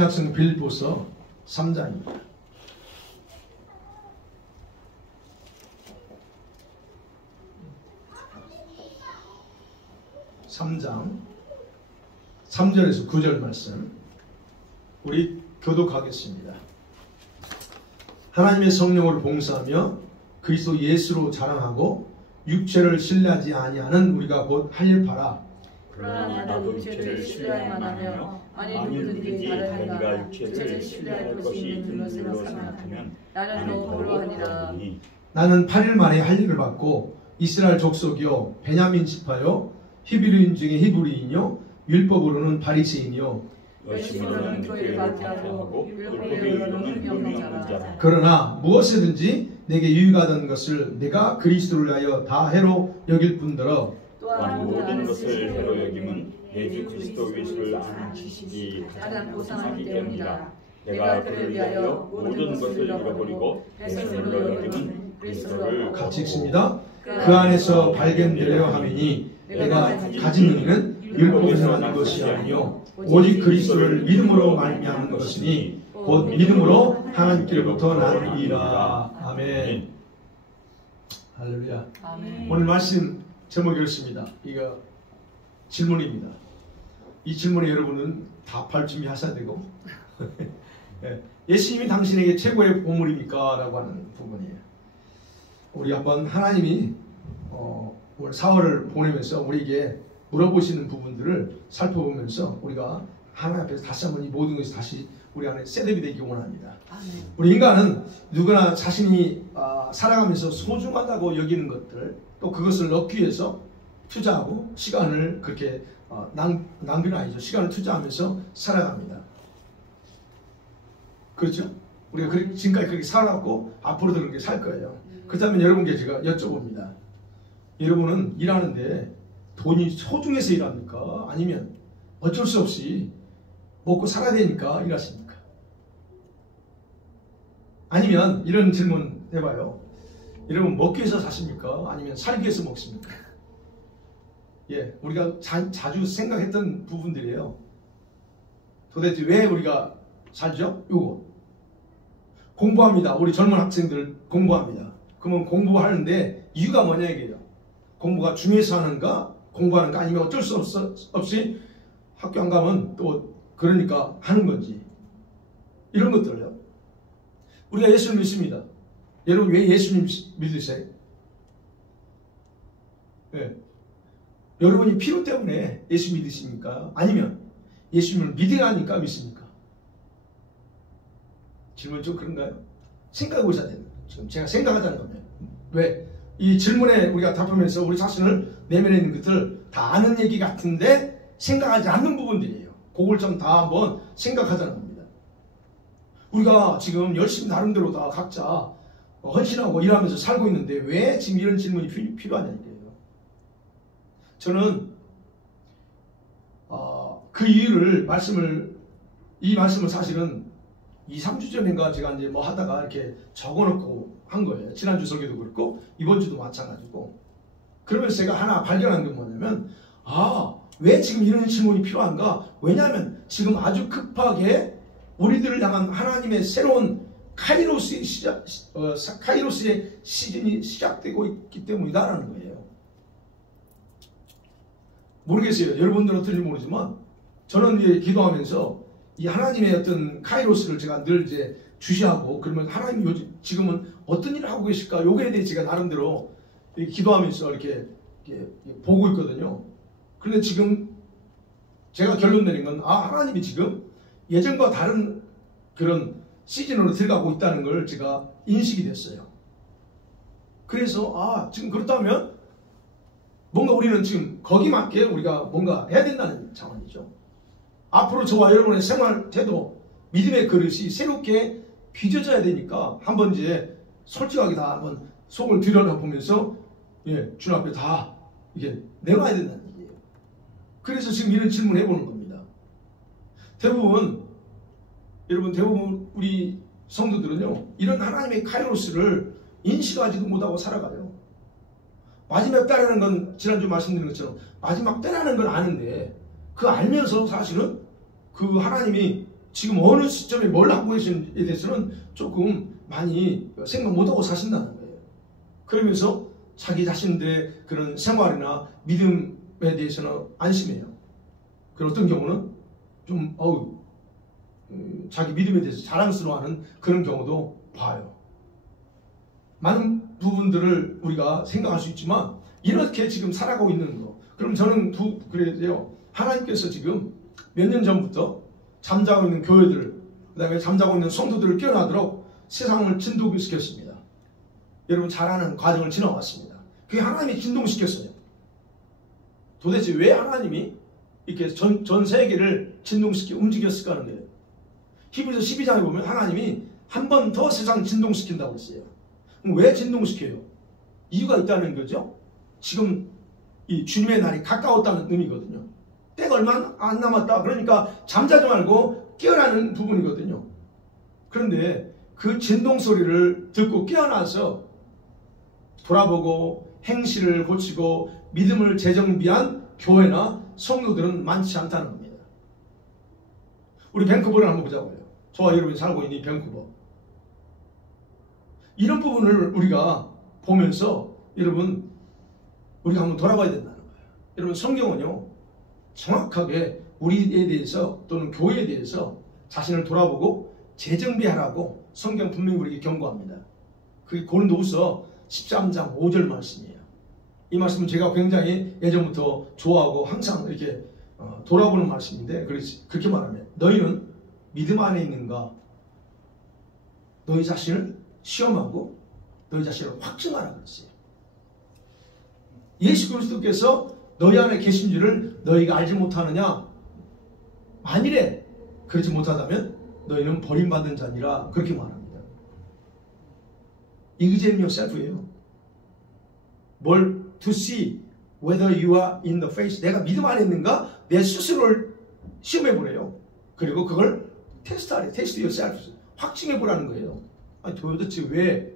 학생 빌보서 3장입니다. 3장 3절에서 9절 말씀 우리 교독하겠습니다. 하나님의 성령으로 봉사하며 그리스도 예수로 자랑하고 육체를 신뢰하지 아니하는 우리가 곧 할례파라. 그러나 나도 육체를 신뢰할 만하며 만일 누구든지 다른 이가 육체를 신뢰할 것이 있는 것을 생각하면 나는 더욱으로 하니라. 나는 8일 만에 할례를 받고 이스라엘 족속이요 베냐민 지파요 히브리인 중에 히브리인요 율법으로는 바리새인이요 열심으로는 교회를 받지 않고 율법으로는 명령자라. 그러나 무엇이든지 내게 유익하던 것을 내가 그리스도를 위하여 다 해로 여길 뿐더러 또한 모든 것을 해로 여김은 예수 그리스도 예수를 아는 지식이 가장 고상하기 때문이다. 내가 그를 위하여 모든 것을 잃어버리고 배설물로 여김은 그리스도를 같이 읽습니다. 그 안에서 발견되려 함이니 내가 가진 의는 율법에서 하는 것이 아니요 오직 그리스도를 믿음으로 말미암은 것이니 곧 믿음으로 하나님께로부터 나느니라. 아멘. 할렐루야. 아멘. 오늘 말씀 제목이 이렇습니다. 이거 질문입니다. 이 질문에 여러분은 답할 준비하셔야 되고 예수님이 당신에게 최고의 보물입니까? 라고 하는 부분이에요. 우리 한번 하나님이 오늘 4월을 보내면서 우리에게 물어보시는 부분들을 살펴보면서 우리가 하나님 앞에서 다시 한번 이 모든 것이 다시 우리 안에 셋업이 되기 원합니다. 아멘. 우리 인간은 누구나 자신이 살아가면서 소중하다고 여기는 것들 또 그것을 얻기 위해서 투자하고 시간을 그렇게 낭비는 아니죠. 시간을 투자하면서 살아갑니다. 그렇죠? 우리가 지금까지 그렇게 살아왔고 앞으로도 그렇게 살 거예요. 그렇다면 여러분께 제가 여쭤봅니다. 여러분은 일하는데 돈이 소중해서 일합니까? 아니면 어쩔 수 없이 먹고 살아야 되니까 일하십니까? 아니면 이런 질문 해봐요. 여러분 먹기 위해서 사십니까? 아니면 살기 위해서 먹습니까? 예, 우리가 자주 생각했던 부분들이에요. 도대체 왜 우리가 살죠? 요거 공부합니다. 우리 젊은 학생들 공부합니다. 그러면 공부하는데 이유가 뭐냐 이게요. 공부가 중요해서 하는가? 공부하는가? 아니면 어쩔 수 없이 학교 안 가면 또 그러니까 하는 건지 이런 것들을요. 우리가 예수를 믿습니다. 여러분 왜 예수님 믿으세요? 네. 여러분이 필요 때문에 예수 믿으십니까? 아니면 예수님을 믿어야 하니까 믿습니까? 질문 좀 그런가요? 생각해 보셔야 됩니다. 지금 제가 생각하자는 겁니다. 왜? 이 질문에 우리가 답하면서 우리 자신을 내면에 있는 것들 다 아는 얘기 같은데 생각하지 않는 부분들이에요. 그걸 좀 다 한번 생각하자는 겁니다. 우리가 지금 열심히 나름대로 다 각자 헌신하고 일하면서 살고 있는데 왜 지금 이런 질문이 필요하냐는 거예요. 저는 그 이유를 이 말씀을 사실은 2, 3주 전인가 제가 이제 뭐 하다가 이렇게 적어놓고 한 거예요. 지난주 설교도 그렇고 이번 주도 마찬가지고. 그러면서 제가 하나 발견한 게 뭐냐면 왜 지금 이런 질문이 필요한가? 왜냐하면 지금 아주 급하게 우리들을 향한 하나님의 새로운 카이로스의 시즌이 시작되고 있기 때문이다라는 거예요. 모르겠어요. 여러분들은 어떤지 모르지만 저는 이제 기도하면서 이 하나님의 어떤 카이로스를 제가 늘 이제 주시하고 그러면 하나님 요즘 지금은 어떤 일을 하고 계실까? 요거에 대해 제가 나름대로 기도하면서 이렇게 보고 있거든요. 그런데 지금 제가 결론 내린 건 하나님이 지금 예전과 다른 그런 시즌으로 들어가고 있다는 걸 제가 인식이 됐어요. 그래서 지금 그렇다면 뭔가 우리는 지금 거기 맞게 우리가 뭔가 해야 된다는 상황이죠. 앞으로 저와 여러분의 생활 태도, 믿음의 그릇이 새롭게 빚어져야 되니까 한번 이제 솔직하게 다 한번 속을 들여다보면서 주님 앞에 다 이게 내놔야 된다는 얘기예요. 그래서 지금 이런 질문을 해보는 겁니다. 대부분 우리 성도들은요 이런 하나님의 카이로스를 인식하지도 못하고 살아가요. 마지막 때라는 건 지난주 말씀드린 것처럼 마지막 때라는 건 아는데 그 알면서 사실은 그 하나님이 지금 어느 시점에 뭘 하고 계시는지에 대해서는 조금 많이 생각 못하고 사신다는 거예요. 그러면서 자기 자신들의 그런 생활이나 믿음에 대해서는 안심해요. 그리고 어떤 경우는 좀 자기 믿음에 대해서 자랑스러워하는 그런 경우도 봐요. 많은 부분들을 우리가 생각할 수 있지만 이렇게 지금 살아가고 있는 거. 그럼 저는 그래요. 하나님께서 지금 몇 년 전부터 잠자고 있는 교회들, 그 다음에 잠자고 있는 성도들을 깨어나도록 세상을 진동시켰습니다. 여러분 잘 아는 과정을 지나왔습니다. 그게 하나님이 진동시켰어요. 도대체 왜 하나님이 이렇게 전 세계를 진동시켜 움직였을까 하는 거예요. 히브리서 12장에 보면 하나님이 한 번 더 세상을 진동시킨다고 했어요. 그럼 왜 진동시켜요? 이유가 있다는 거죠. 지금 이 주님의 날이 가까웠다는 의미거든요. 때가 얼마 안 남았다. 그러니까 잠자지 말고 깨어나는 부분이거든요. 그런데 그 진동 소리를 듣고 깨어나서 돌아보고 행실을 고치고 믿음을 재정비한 교회나 성도들은 많지 않다는 겁니다. 우리 밴쿠버를 한번 보자고요. 저와 여러분이 살고 있는 이 밴쿠버. 이런 부분을 우리가 보면서 여러분 우리가 한번 돌아봐야 된다는 거예요. 여러분 성경은요 정확하게 우리에 대해서 또는 교회에 대해서 자신을 돌아보고 재정비하라고 성경 분명히 우리에게 경고합니다. 그게 고린도후서 13장 5절 말씀이에요. 이 말씀은 제가 굉장히 예전부터 좋아하고 항상 이렇게 돌아보는 말씀인데 그렇게 말하면 너희는 믿음 안에 있는가? 너희 자신을 시험하고 너희 자신을 확증하라 그랬어요. 예수 그리스도께서 너희 안에 계신 줄을 너희가 알지 못하느냐? 만일에 그렇지 못하다면 너희는 버림받은 자니라 그렇게 말합니다. Examine yourself예요. 뭘 to see whether you are in the faith. 내가 믿음 안에 있는가? 내 스스로를 시험해 보래요. 그리고 그걸 테스트하래. Test yourself. 확증해 보라는 거예요. 아니 도대체 왜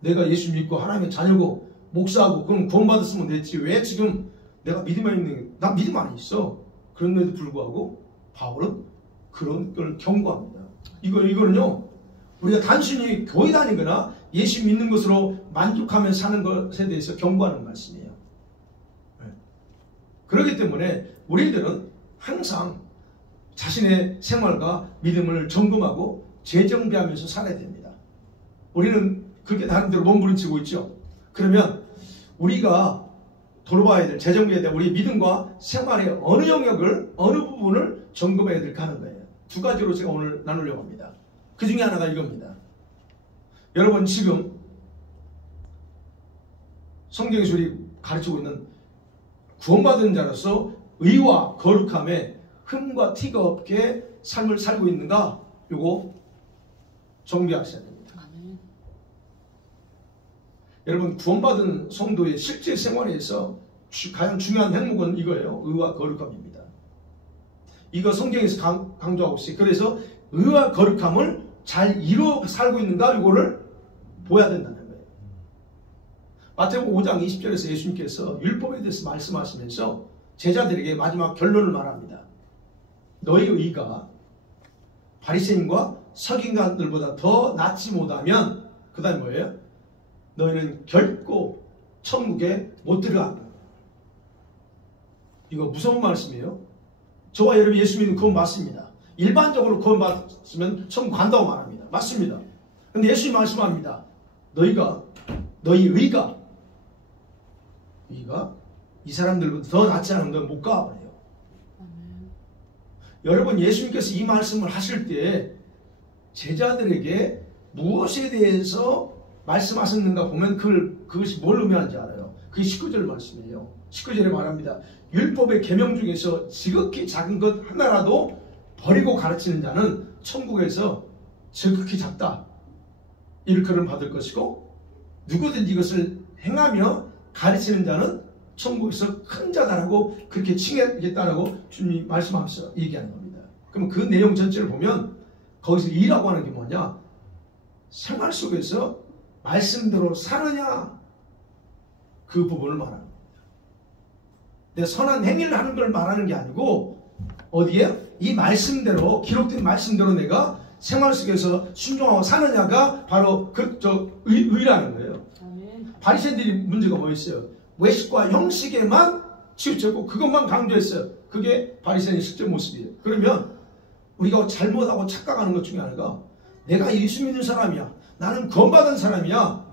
내가 예수 믿고 하나님의 자녀고 목사하고 그럼 구원받았으면 됐지 왜 지금 내가 믿음 안에 있는 나 믿음 안에 있어. 그런데도 불구하고 바울은 그런 걸 경고합니다. 이거는요 우리가 단순히 교회 다니거나 예수 믿는 것으로 만족하며 사는 것에 대해서 경고하는 말씀이에요. 그렇기 때문에 우리들은 항상 자신의 생활과 믿음을 점검하고 재정비하면서 살아야 됩니다. 우리는 그렇게 나름대로 몸부림치고 있죠. 그러면 우리가 돌아봐야 될, 재정비해야 될 우리 믿음과 생활의 어느 영역을, 어느 부분을 점검해야 될까 하는 거예요. 두 가지로 제가 오늘 나누려고 합니다. 그 중에 하나가 이겁니다. 여러분 지금 성경에서 우리 가르치고 있는 구원받은 자로서 의와 거룩함에 흠과 티가 없게 삶을 살고 있는가? 요거 정비하셔야 됩니다. 아멘. 여러분 구원받은 성도의 실제 생활에서 가장 중요한 행목은 이거예요. 의와 거룩함입니다. 이거 성경에서 강조하고 있어요. 그래서 의와 거룩함을 잘 이루어 살고 있는가? 이거를 보여야 된다는 거예요. 마태복음 5장 20절에서 예수님께서 율법에 대해서 말씀하시면서 제자들에게 마지막 결론을 말합니다. 너희 의가 바리새인과 서기관들보다 더 낫지 못하면 그 다음에 뭐예요? 너희는 결코 천국에 못 들어간다. 이거 무서운 말씀이에요. 저와 여러분이 예수 믿는 그건 맞습니다. 일반적으로 그건 맞으면 천국 간다고 말합니다. 맞습니다. 근데 예수님 말씀합니다. 너희 의가 이 사람들보다 더 낫지 않은 건 못 가. 그래요. 여러분 예수님께서 이 말씀을 하실 때 제자들에게 무엇에 대해서 말씀하셨는가 보면 그것이 뭘 의미하는지 알아요. 그게 19절 말씀이에요. 19절에 말합니다. 율법의 계명 중에서 지극히 작은 것 하나라도 버리고 가르치는 자는 천국에서 지극히 작다. 일컬음 받을 것이고 누구든지 이것을 행하며 가르치는 자는 천국에서 큰 자다라고 그렇게 칭하겠다라고 주님이 말씀하면서 얘기하는 겁니다. 그럼 그 내용 전체를 보면 거기서 이라고 하는 게 뭐냐? 생활 속에서 말씀대로 사느냐 그 부분을 말하는 겁니다. 내 선한 행위를 하는 걸 말하는 게 아니고 어디에? 이 말씀대로, 기록된 말씀대로 내가 생활 속에서 순종하고 사느냐가 바로 의라는 거예요. 바리새인들이 문제가 뭐였어요? 외식과 형식에만 치우쳤고 그것만 강조했어요. 그게 바리새인의 실제 모습이에요. 그러면 우리가 잘못하고 착각하는 것 중에 하나가 내가 예수 믿는 사람이야. 나는 구원받은 사람이야.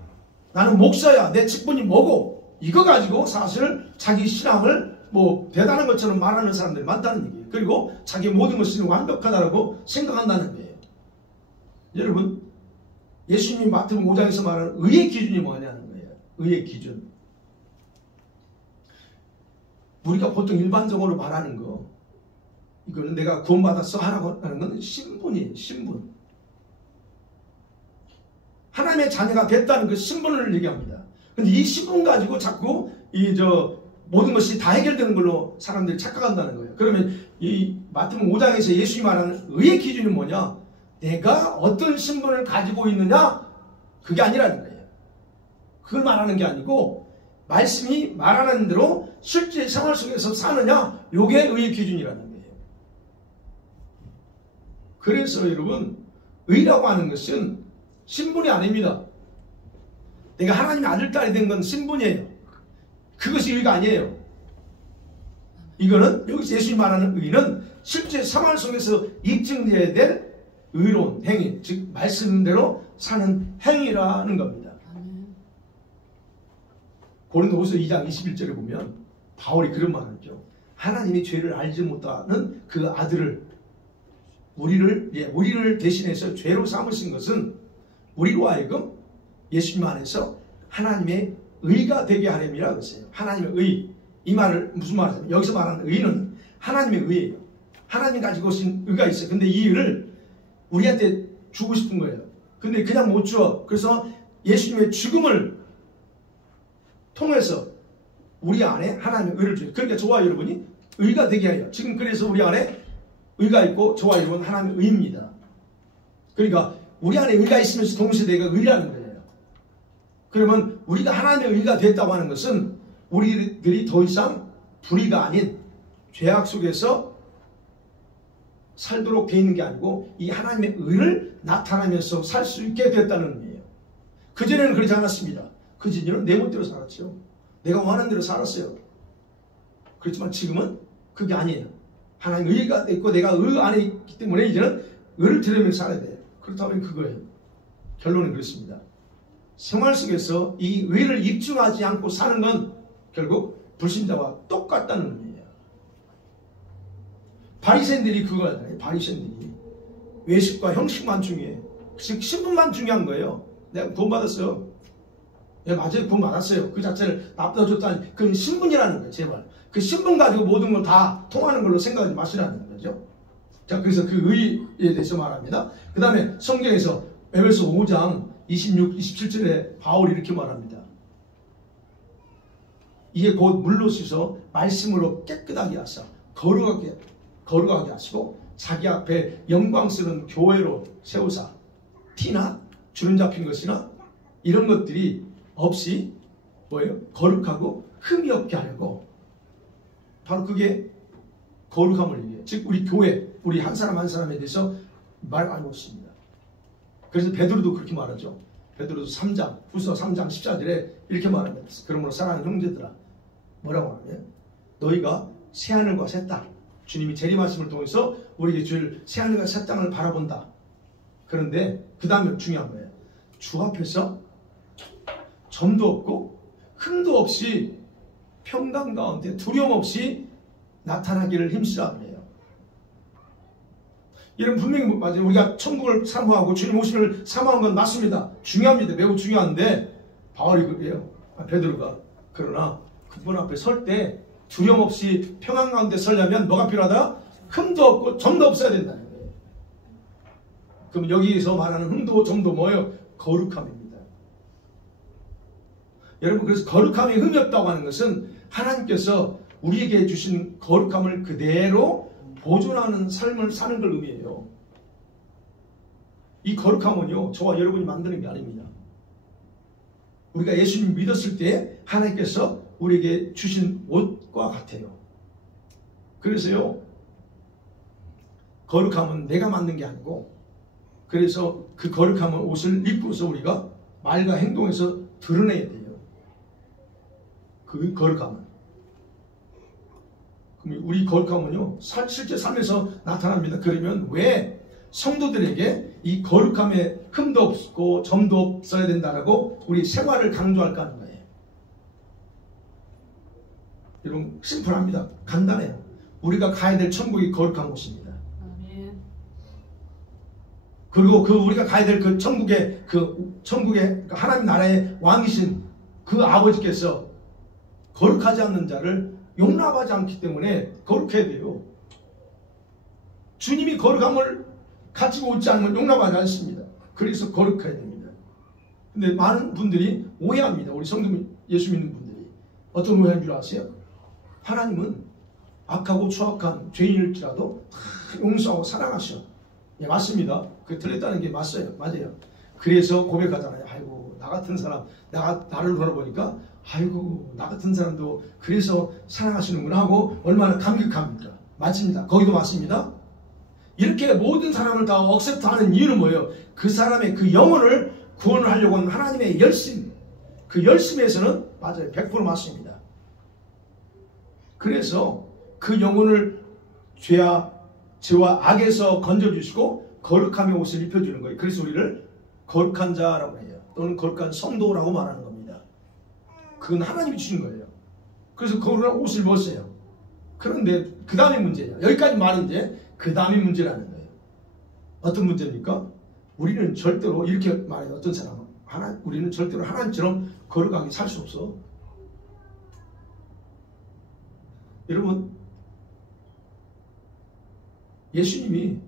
나는 목사야. 내 직분이 뭐고 이거 가지고 사실 자기 신앙을 뭐 대단한 것처럼 말하는 사람들이 많다는 얘기예요. 그리고 자기 모든 것이 완벽하다고 생각한다는 거예요. 여러분, 예수님이 마태복음 5장에서 말하는 의의 기준이 뭐냐는 거예요. 의의 기준. 우리가 보통 일반적으로 말하는 거, 이거는 내가 구원받았어 하라고 하는 건 신분이에요. 신분. 하나님의 자녀가 됐다는 그 신분을 얘기합니다. 근데 이 신분 가지고 자꾸 모든 것이 다 해결되는 걸로 사람들이 착각한다는 거예요. 그러면 이 마태복음 5장에서 예수님이 말하는 의의 기준이 뭐냐? 내가 어떤 신분을 가지고 있느냐? 그게 아니라는 거예요. 그걸 말하는 게 아니고 말씀이 말하는 대로 실제 생활 속에서 사느냐? 요게 의의 기준이라는 거예요. 그래서 여러분, 의라고 하는 것은 신분이 아닙니다. 내가 하나님의 아들, 딸이 된 건 신분이에요. 그것이 의가 아니에요. 이거는 여기서 예수님이 말하는 의는 실제 생활 속에서 입증되어야 될 의로운 행위, 즉 말씀대로 사는 행위라는 겁니다. 고린도후서 2장 21절에 보면 바울이 그런 말을 하죠. 하나님이 죄를 알지 못하는 그 아들을 우리를 대신해서 죄로 삼으신 것은 우리로 하여금 예수님 안에서 하나님의 의가 되게 하려니라 그랬어요. 하나님의 의. 이 말을 무슨 말이냐면 여기서 말하는 의는 하나님의 의예요. 하나님이 가지고 오신 의가 있어요. 근데 이 의를 우리한테 주고 싶은 거예요. 근데 그냥 못 줘. 그래서 예수님의 죽음을 통해서 우리 안에 하나님의 의를 줘요. 그러니까 저와 여러분이 의가 되게 해요. 지금 그래서 우리 안에 의가 있고 저와 여러분 하나님의 의입니다. 그러니까 우리 안에 의가 있으면서 동시에 내가 의라는 거예요. 그러면 우리가 하나님의 의가 됐다고 하는 것은 우리들이 더 이상 불의가 아닌 죄악 속에서 살도록 되어 있는 게 아니고 이 하나님의 의를 나타나면서 살 수 있게 됐다는 의미예요. 그전에는 그렇지 않았습니다. 그전에는 내 멋대로 살았죠. 내가 원하는 대로 살았어요. 그렇지만 지금은 그게 아니에요. 하나님의 의가 있고 내가 의 안에 있기 때문에 이제는 의를 들으면서 살아야 돼요. 그렇다면 그거예요. 결론은 그렇습니다. 생활 속에서 이 의를 입증하지 않고 사는 건 결국 불신자와 똑같다는 의미예요. 바리새인들이 그거잖아요. 바리새인들이 외식과 형식만 중요해. 즉 신분만 중요한 거예요. 내가 구원 받았어요. 네, 맞아요. 구원 받았어요. 그 자체를 납득해 줬다니 그건 신분이라는 거예요. 제발. 그 신분 가지고 모든 걸 다 통하는 걸로 생각하지 마시라는 거죠. 자, 그래서 그 의에 대해서 말합니다. 그 다음에 성경에서 에베소 5장 26, 27절에 바울이 이렇게 말합니다. 이게 곧 물로 씻어 말씀으로 깨끗하게 하사 거룩하게 하시고 자기 앞에 영광스러운 교회로 세우사 티나 주름 잡힌 것이나 이런 것들이 없이 뭐예요? 거룩하고 흠이 없게 하려고. 바로 그게 거룩함을 얘기해요. 즉 우리 교회, 우리 한 사람 한 사람에 대해서 말하고 있습니다. 그래서 베드로도 그렇게 말하죠. 베드로도 3장, 후서 3장 14절에 이렇게 말합니다. 그러므로 사랑하는 형제들아, 뭐라고 하냐면 너희가 새하늘과 새 땅, 주님이 재림하심을 통해서 우리에게 줄 새하늘과 새 땅을 바라본다. 그런데 그 다음에 중요한 거예요. 주 앞에서 점도 없고 흠도 없이 평강 가운데 두려움 없이 나타나기를 힘쓰라 그래요. 이런 분명히 맞아요. 우리가 천국을 사모하고 주님 오심을 사모하는 건 맞습니다. 중요합니다. 매우 중요한데 바울이 그래요. 베드로가. 그러나 그분 앞에 설 때 두려움 없이 평안 가운데 서려면 뭐가 필요하다? 흠도 없고 점도 없어야 된다는 거예요. 그럼 여기서 말하는 흠도 점도 뭐예요? 거룩함입니다. 여러분, 그래서 거룩함이 흠이 없다고 하는 것은 하나님께서 우리에게 주신 거룩함을 그대로 보존하는 삶을 사는 걸 의미해요. 이 거룩함은요, 저와 여러분이 만드는 게 아닙니다. 우리가 예수님 믿었을 때 하나님께서 우리에게 주신 옷과 같아요. 그래서요, 거룩함은 내가 만든 게 아니고, 그래서 그 거룩함은 옷을 입고서 우리가 말과 행동에서 드러내야 돼요. 그 거룩함은. 그럼 우리 거룩함은요, 실제 삶에서 나타납니다. 그러면 왜 성도들에게 이 거룩함에 흠도 없고 점도 없어야 된다라고 우리 생활을 강조할까 하는 거예요. 여러분, 심플합니다. 간단해요. 우리가 가야 될 천국이 거룩한 곳입니다. 그리고 우리가 가야 될 그 천국의 하나님 나라의 왕이신 그 아버지께서 거룩하지 않는 자를 용납하지 않기 때문에 거룩해야 돼요. 주님이 거룩함을 가지고 오지 않으면 용납하지 않습니다. 그래서 거룩해야 됩니다. 근데 많은 분들이 오해합니다. 우리 성도 예수 믿는 분들이. 어떤 오해인 줄 아세요? 하나님은 악하고 추악한 죄인일지라도 다 용서하고 사랑하셔. 예, 맞습니다. 그게 틀렸다는 게 맞아요. 그래서 고백하잖아요. 아이고, 나 같은 사람, 나를 돌아보니까 아이고, 나 같은 사람도 그래서 사랑하시는구나 하고 얼마나 감격합니까? 맞습니다. 거기도 맞습니다. 이렇게 모든 사람을 다 억셉트하는 이유는 뭐예요? 그 사람의 그 영혼을 구원을 하려고 하는 하나님의 열심, 그 열심에서는 맞아요. 100% 맞습니다. 그래서 그 영혼을 죄와 악에서 건져주시고 거룩함의 옷을 입혀주는 거예요. 그래서 우리를 거룩한 자라고 해요. 또는 거룩한 성도라고 말하는 겁니다. 그건 하나님이 주신 거예요. 그래서 거룩한 옷을 벗어요. 그런데 그 다음에 문제예요. 여기까지 말인데 그 다음에 문제라는 거예요. 어떤 문제입니까? 우리는 절대로 이렇게 말해요. 어떤 사람은 우리는 절대로 하나님처럼 거룩하게 살 수 없어. 여러분, 예수님이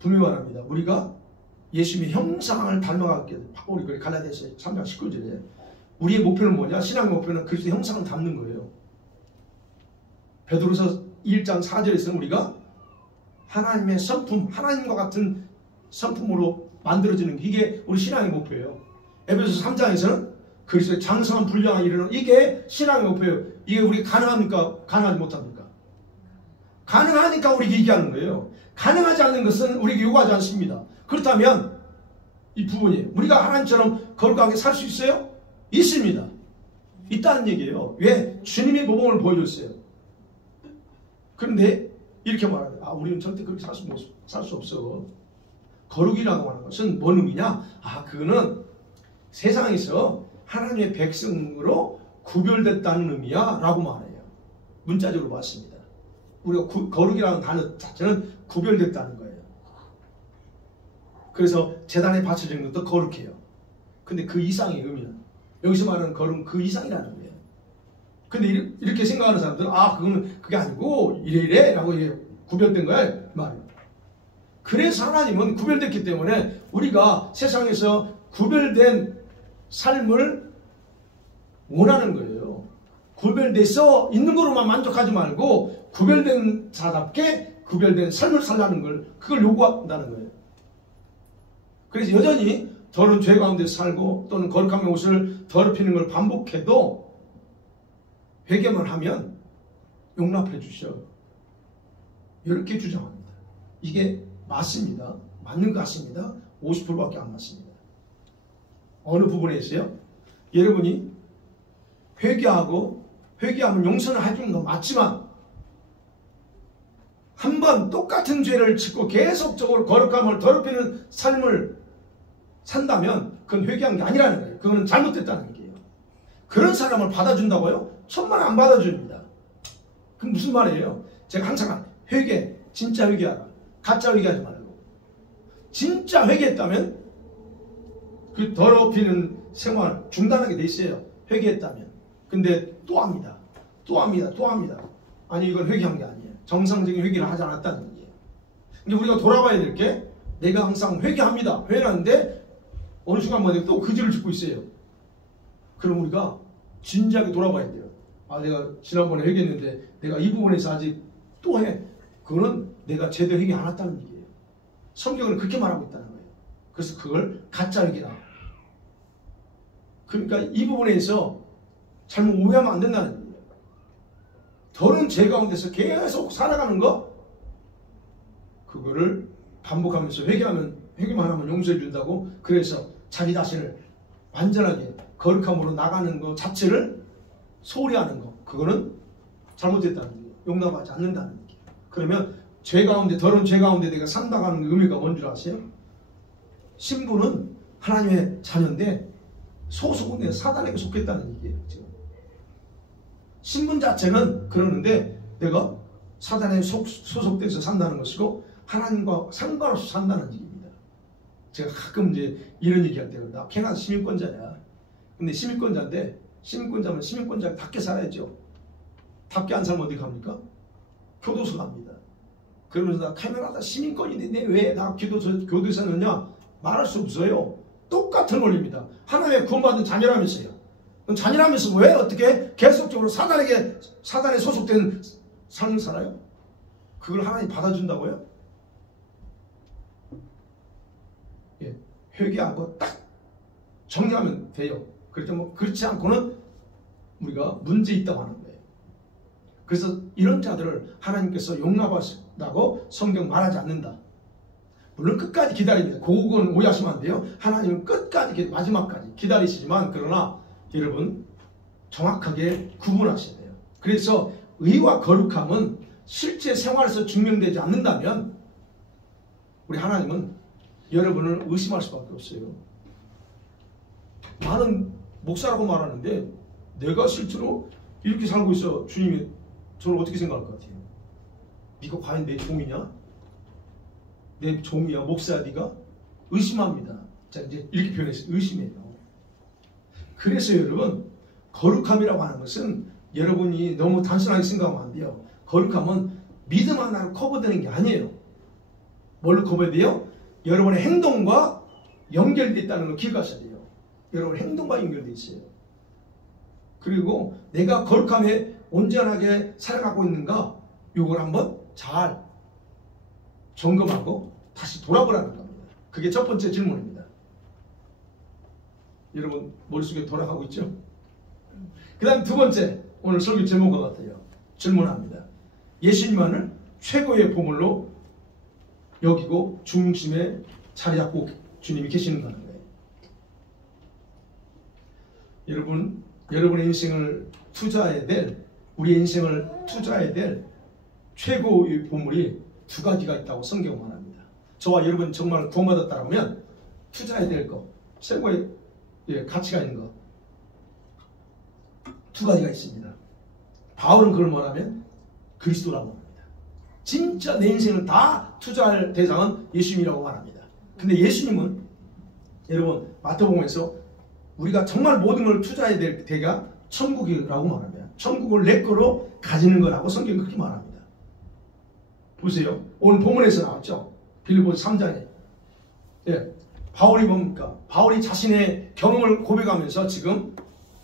분명히 말합니다. 우리가 예수님의 형상을 닮아가게 우리 갈라디아서 3장 19절에 우리의 목표는 뭐냐? 신앙의 목표는 그리스도의 형상을 닮는 거예요. 베드로서 1장 4절에서는 우리가 하나님의 성품, 하나님과 같은 성품으로 만들어지는 게 이게 우리 신앙의 목표예요. 에베소서 3장에서는 그리스도의 장성한 분량에 이르는 이게 신앙의 목표예요. 이게 우리 가능합니까? 가능하지 못합니까? 가능하니까 우리에게 얘기하는 거예요. 가능하지 않는 것은 우리에게 요구하지 않습니다. 그렇다면 이 부분이 우리가 하나님처럼 거룩하게 살 수 있어요? 있습니다. 있다는 얘기예요. 왜? 주님이 모범을 보여줬어요. 그런데 이렇게 말하죠. 우리는 절대 그렇게 살 수 없어. 거룩이라고 하는 것은 뭔 의미냐? 그거는 세상에서 하나님의 백성으로 구별됐다는 의미야 라고 말해요. 문자적으로 봤습니다. 우리가 거룩이라는 단어 자체는 구별됐다는 거예요. 그래서 재단에 바쳐지는 것도 거룩해요. 근데 그 이상의 의미는 여기서 말하는 거룩은 그 이상이라는 거예요. 근데 이렇게 생각하는 사람들은 그거는 그게 아니고 이래 라고 구별된 거야 말이에요. 그래서 하나님은 구별됐기 때문에 우리가 세상에서 구별된 삶을 원하는 거예요. 구별돼서 있는 거로만 만족하지 말고 구별된 자답게 구별된 삶을 살라는 걸 그걸 요구한다는 거예요. 그래서 여전히 더러운 죄 가운데 살고 또는 거룩함의 옷을 더럽히는 걸 반복해도 회개만 하면 용납해 주셔. 이렇게 주장합니다. 이게 맞습니다. 맞는 것 같습니다. 50%밖에 안 맞습니다. 어느 부분에 있어요? 여러분이 회개하면 용서를 해주는 건 맞지만 한 번 똑같은 죄를 짓고 계속적으로 거룩함을 더럽히는 삶을 산다면 그건 회개한 게 아니라는 거예요. 그거는 잘못됐다는 얘기예요. 그런 사람을 받아준다고요? 천만 안 받아줍니다. 그럼 무슨 말이에요? 제가 항상 회개, 진짜 회개하라. 가짜 회개하지 말고. 진짜 회개했다면 그 더럽히는 생활 중단하게 돼 있어요. 회개했다면. 근데 또 합니다. 아니 이건 회개한 게 아니에요. 정상적인 회개를 하지 않았다는 얘기예요. 근데 우리가 돌아봐야 될 게 내가 항상 회개합니다. 회개하는데 어느 순간마다 또 그 죄를 짓고 있어요. 그럼 우리가 진지하게 돌아봐야 돼요. 내가 지난번에 회개했는데 내가 이 부분에서 아직 또 해. 그거는 내가 제대로 회개 안 했다는 얘기예요. 성경은 그렇게 말하고 있다는 거예요. 그래서 그걸 가짜 회개다. 그러니까 이 부분에서 잘못 오해하면 안 된다는 얘기예요. 더러운 죄 가운데서 계속 살아가는 거 그거를 반복하면서 회개만 하면 용서해 준다고, 그래서 자기 자신을 완전하게 거룩함으로 나가는 것 자체를 소홀히 하는 거, 그거는 잘못됐다는 거예요. 용납하지 않는다는 얘기예요. 그러면 죄 가운데, 더러운 죄 가운데 내가 산다는 의미가 뭔 줄 아세요? 신부는 하나님의 자녀인데 소속은 내가 사단에게 속했다는 얘기예요. 지금 신분 자체는 그러는데 내가 사단에 소속돼서 산다는 것이고 하나님과 상관없이 산다는 얘기입니다. 제가 가끔 이제 이런 얘기할 때는 나 캐나다 시민권자냐. 근데 시민권자인데 시민권자면 시민권자답게 살아야죠. 답게 안 살면 어디 갑니까? 교도소 갑니다. 그러면서 나 캐나다 시민권인데 왜 나 교도소에 넣냐? 말할 수 없어요. 똑같은 원리입니다. 하나님의 구원받은 자녀라면서요. 자녀라면서 왜 어떻게 계속적으로 사단에 소속된 삶을 살아요? 그걸 하나님 받아준다고요? 예, 회개하고 딱 정리하면 돼요. 그렇지 않고는 우리가 문제 있다고 하는 거예요. 그래서 이런 자들을 하나님께서 용납하신다고 성경 말하지 않는다. 물론 끝까지 기다립니다. 그건 오해하시면 안 돼요. 하나님은 끝까지 마지막까지 기다리시지만 그러나 여러분 정확하게 구분하셔야 돼요. 그래서 의와 거룩함은 실제 생활에서 증명되지 않는다면 우리 하나님은 여러분을 의심할 수밖에 없어요. 나는 목사라고 말하는데 내가 실제로 이렇게 살고 있어. 주님이 저를 어떻게 생각할 것 같아요? 네가 과연 내 종이냐? 내 종이야? 목사야 네가? 의심합니다. 자, 이제 이렇게 표현했어요. 의심해요. 그래서 여러분 거룩함이라고 하는 것은 여러분이 너무 단순하게 생각하면 안 돼요. 거룩함은 믿음 하나로 커버되는 게 아니에요. 뭘로 커버돼요? 여러분의 행동과 연결되어 있다는 걸 기억하셔야 돼요. 여러분 행동과 연결되어 있어요. 그리고 내가 거룩함에 온전하게 살아가고 있는가 이걸 한번 잘 점검하고 다시 돌아보라는 겁니다. 그게 첫 번째 질문입니다. 여러분 머릿속에 돌아가고 있죠? 그 다음 두 번째 오늘 설교 제목과 같아요. 질문합니다. 예수님만을 최고의 보물로 여기고 중심에 자리 잡고 주님이 계시는가 하는 거예요. 여러분의 인생을 투자해야 될, 우리의 인생을 투자해야 될 최고의 보물이 두 가지가 있다고 성경은 말합니다. 저와 여러분 정말 구원받았다면 투자해야 될 것, 최고의 가치가 있는 것 두 가지가 있습니다. 바울은 그걸 뭐라면 그리스도라고 합니다. 진짜 내 인생을 다 투자할 대상은 예수님이라고 말합니다. 근데 예수님은 여러분 마태복음에서 우리가 정말 모든 걸 투자해야 될 때가 천국이라고 말합니다. 천국을 내 거로 가지는 거라고 성경이 그렇게 말합니다. 보세요. 오늘 본문에서 나왔죠. 빌립보서 3장에. 예, 바울이 뭡니까? 바울이 자신의 경험을 고백하면서 지금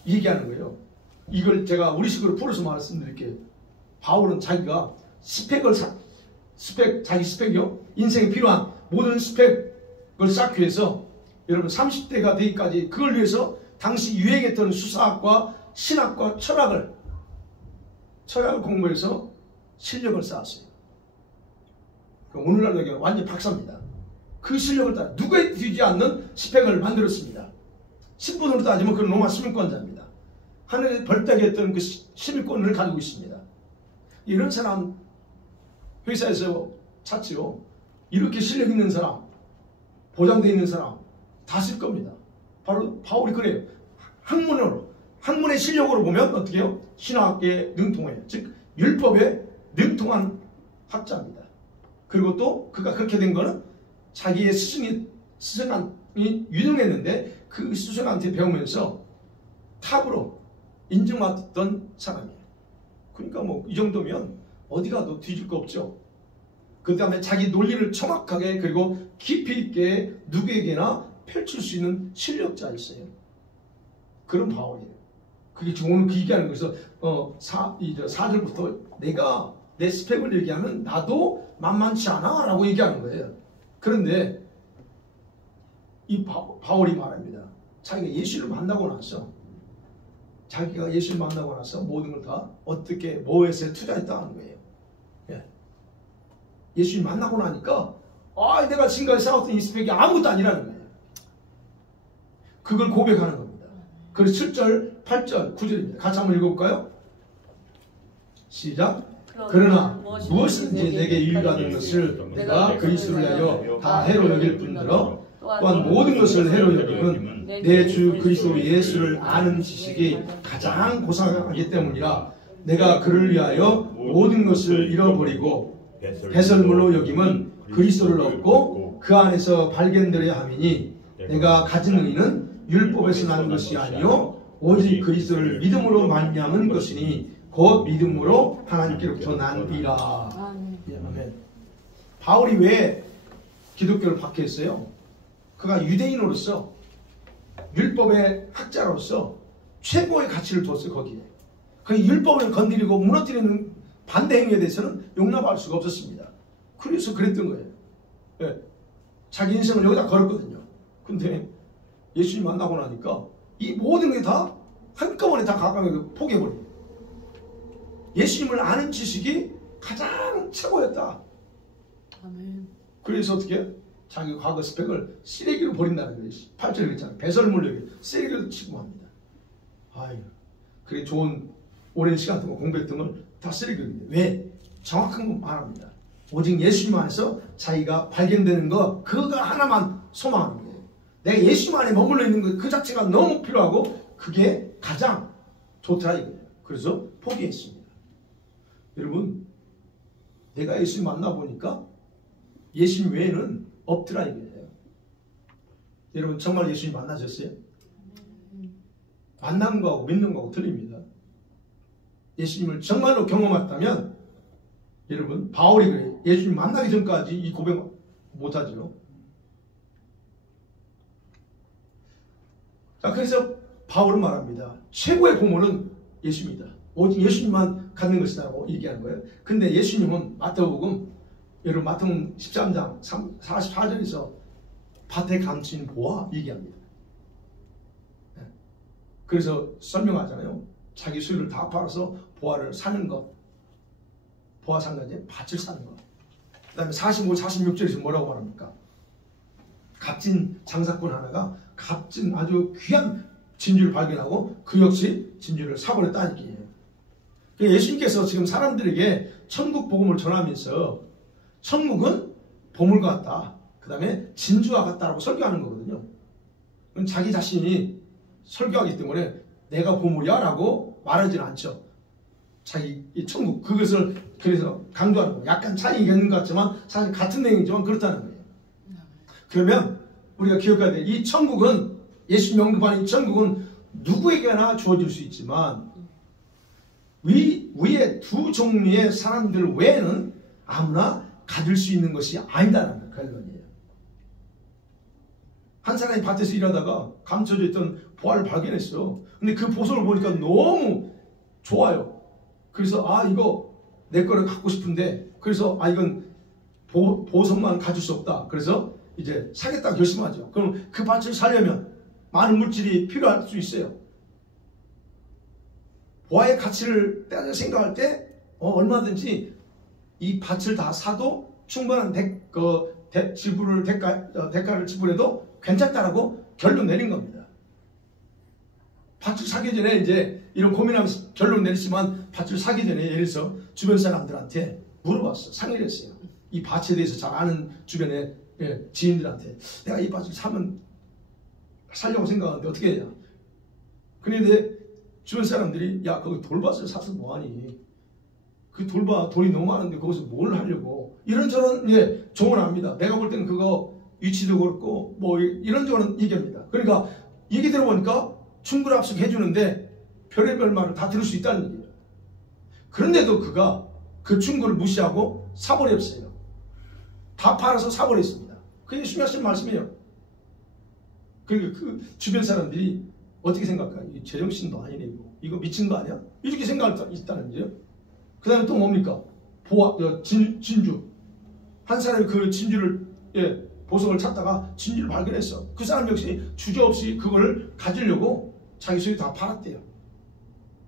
얘기하는 거예요. 이걸 제가 우리식으로 풀어서 말씀드릴게요. 바울은 자기가 자기 스펙이요. 인생에 필요한 모든 스펙을 쌓기 위해서 여러분 30대가 되기까지 그걸 위해서 당시 유행했던 수사학과 신학과 철학을 공부해서 실력을 쌓았어요. 오늘날 얘기는 완전 박사입니다. 그 실력을 따라 누구에 뒤지지 않는 스펙을 만들었습니다. 신분으로 따지면 그는 로마 시민권자입니다. 하늘에 벌떡이 했던 그 시민권을 가지고 있습니다. 이런 사람 회사에서 찾지요. 이렇게 실력 있는 사람, 보장되어 있는 사람 다 쓸 겁니다. 바로 바울이 그래요. 학문의 실력으로 보면 어떻게 해요? 신학에 능통해요. 즉 율법에 능통한 학자입니다. 그리고 또 그가 그렇게 된 거는 자기의 스승이 유능했는데 그 스승한테 배우면서 탑으로 인정받던 사람이에요. 그러니까 뭐 이 정도면 어디 가도 뒤질 거 없죠. 그 다음에 자기 논리를 정확하게 그리고 깊이 있게 누구에게나 펼칠 수 있는 실력자였어요. 그런 바울이에요. 그게 지금 오늘 그 얘기하는 거에서 4절부터 내가 내 스펙을 얘기하면 나도 만만치 않아 라고 얘기하는 거예요. 그런데 이 바울이 말합니다. 자기가 예수를 만나고 나서 모든 걸 다 어떻게 뭐에서 투자했다 하는 거예요. 예. 예수님 만나고 나니까 내가 지금까지 쌓았던 이 스펙이 아무것도 아니라는 거예요. 그걸 고백하는 겁니다. 그래서 7절, 8절, 9절입니다. 같이 한번 읽어볼까요? 시작. 그러나 무엇이든지 내게 유익하는 것을 내가 그리스도를 위하여 다 해로 여길 뿐더러 또한 모든 것을 해로 여김은 내 주 그리스도 예수를 아는 지식이 가장 고상하기 때문이라. 내가 그를 위하여 모든 것을 잃어버리고 배설물로 여김은 그리스도를 얻고 그 안에서 발견되어야 함이니 내가 가진 의는 율법에서 난 것이 아니요 오직 그리스도를 믿음으로 말미암은 것이니 곧 믿음으로 하나님께로부터 난이라. 아멘. 바울이 왜 기독교를 박해했어요? 그가 유대인으로서 율법의 학자로서 최고의 가치를 뒀어요. 거기에. 그 율법을 건드리고 무너뜨리는 반대 행위에 대해서는 용납할 수가 없었습니다. 그래서 그랬던 거예요. 네. 자기 인생을 여기다 걸었거든요. 근데 예수님 만나고 나니까 이 모든 게 다 한꺼번에 다 가까이 포기해버려요. 예수님을 아는 지식이 가장 최고였다. 아멘. 그래서 어떻게? 자기 과거 스펙을 쓰레기로 버린다는 거예요. 8절에 그랬잖아요. 배설물로 쓰레기로 취급합니다. 아유, 그게 좋은 오랜 시간 동안 공부했던 걸 다 쓰레기입니다. 왜? 정확한 건 말합니다. 오직 예수님 안에서 자기가 발견되는 거, 그가 하나만 소망하는 거예요. 내가 예수님 안에 머물러 있는 것 그 자체가 너무 필요하고 그게 가장 좋더라 이거예요. 그래서 포기했습니다. 여러분, 내가 예수님 만나보니까 예수님 외에는 없더라 이거예요. 여러분 정말 예수님 만나셨어요? 만난 거하고 믿는 거하고 틀립니다. 예수님을 정말로 경험했다면 여러분 바울이 그래요. 예수님 만나기 전까지 이 고백 못하죠. 자, 그래서 바울은 말합니다. 최고의 보물은 예수입니다. 오직 예수님만 갖는 것이다라고 얘기하는 거예요. 근데 예수님은 마태복음 여러분 마태복음 13장 44절에서 밭에 감춘 보화 얘기합니다. 그래서 설명하잖아요. 자기 수입을 다 팔아서 보화를 사는 것. 보화 산 거지 밭을 사는 것. 그 다음에 45, 46절에서 뭐라고 말합니까? 값진 장사꾼 하나가 값진 아주 귀한 진주를 발견하고 그 역시 진주를 사버렸다는 얘기예요. 예수님께서 지금 사람들에게 천국 복음을 전하면서 천국은 보물 같다. 그 다음에 진주와 같다라고 설교하는 거거든요. 자기 자신이 설교하기 때문에 내가 보물이야 라고 말하지는 않죠. 자기 이 천국 그것을 그래서 강조하는 거예요. 약간 차이가 있는 것 같지만 사실 같은 내용이지만 그렇다는 거예요. 그러면 우리가 기억해야 돼. 이 천국은 예수님 언급하는 이 천국은 누구에게나 주어질 수 있지만 위에 두 종류의 사람들 외에는 아무나 가질 수 있는 것이 아니다라는 결론이에요. 한 사람이 밭에서 일하다가 감춰져 있던 보화를 발견했어. 근데 그 보석을 보니까 너무 좋아요. 그래서 이거 내 거를 갖고 싶은데 그래서 이건 보석만 가질 수 없다. 그래서 이제 사겠다 결심하죠. 그럼 그 밭을 사려면 많은 물질이 필요할 수 있어요. 보화의 가치를 따져 생각할 때 얼마든지 이 밭을 다 사도 충분한 대가를 지불해도 괜찮다라고 결론 내린 겁니다. 밭을 사기 전에 이제 이런 고민하면서 결론 내렸지만 밭을 사기 전에 예를 들어서 주변 사람들한테 물어봤어. 상의를 했어요. 이 밭에 대해서 잘 아는 주변의 지인들한테 내가 이 밭을 살려고 생각하는데 어떻게 해야? 그런데 주변 사람들이 야 거기 돌밭을 사서 뭐하니? 그 돈이 너무 많은데 거기서 뭘 하려고? 이런저런 조언합니다. 내가 볼 때는 그거 위치도 그렇고 뭐 이런저런 얘기합니다. 그러니까 얘기 들어보니까 충분합숙 해주는데 별의별 말을 다 들을 수 있다는 얘기예요. 그런데도 그가 그 충고를 무시하고 사버렸어요. 다 팔아서 사버렸습니다. 그게 예수님 하신 말씀이에요. 그러니까 그 주변 사람들이 어떻게 생각할까요? 이 제정신도 아니네 이거 미친 거 아니야? 이렇게 생각할 수 있다는 거죠. 그 다음에 또 뭡니까? 진주. 한 사람이 그 진주를 보석을 찾다가 진주를 발견했어. 그 사람 역시 주저없이 그걸 가지려고 자기 소유 다 팔았대요.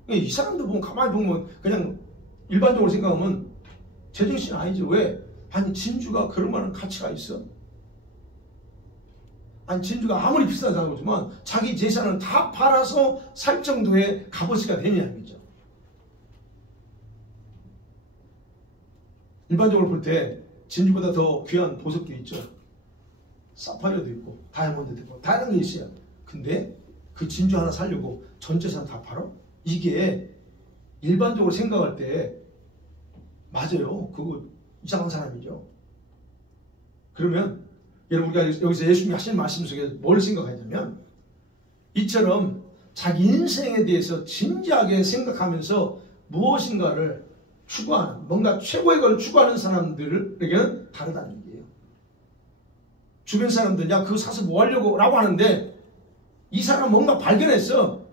이 사람들 보면 가만히 보면 그냥 일반적으로 생각하면 제정신 아니죠. 왜? 아니 진주가 그럴 만한 가치가 있어? 아니 진주가 아무리 비싸다고 하지만 자기 재산을 다 팔아서 살 정도의 값어치가 되냐 이거죠. 일반적으로 볼 때 진주보다 더 귀한 보석도 있죠. 사파이어도 있고 다이아몬드도 있고 다양한 게 있어요. 근데 그 진주 하나 살려고 전 재산 다 팔아? 이게 일반적으로 생각할 때 맞아요. 그거 이상한 사람이죠. 그러면 여러분 우리가 여기서 예수님이 하신 말씀 속에 뭘 생각하냐면 이처럼 자기 인생에 대해서 진지하게 생각하면서 무엇인가를 추구하는 뭔가 최고의 걸 추구하는 사람들에게는 다르다는 얘기예요. 주변 사람들 야 그거 사서 뭐 하려고 라고 하는데 이 사람은 뭔가 발견했어.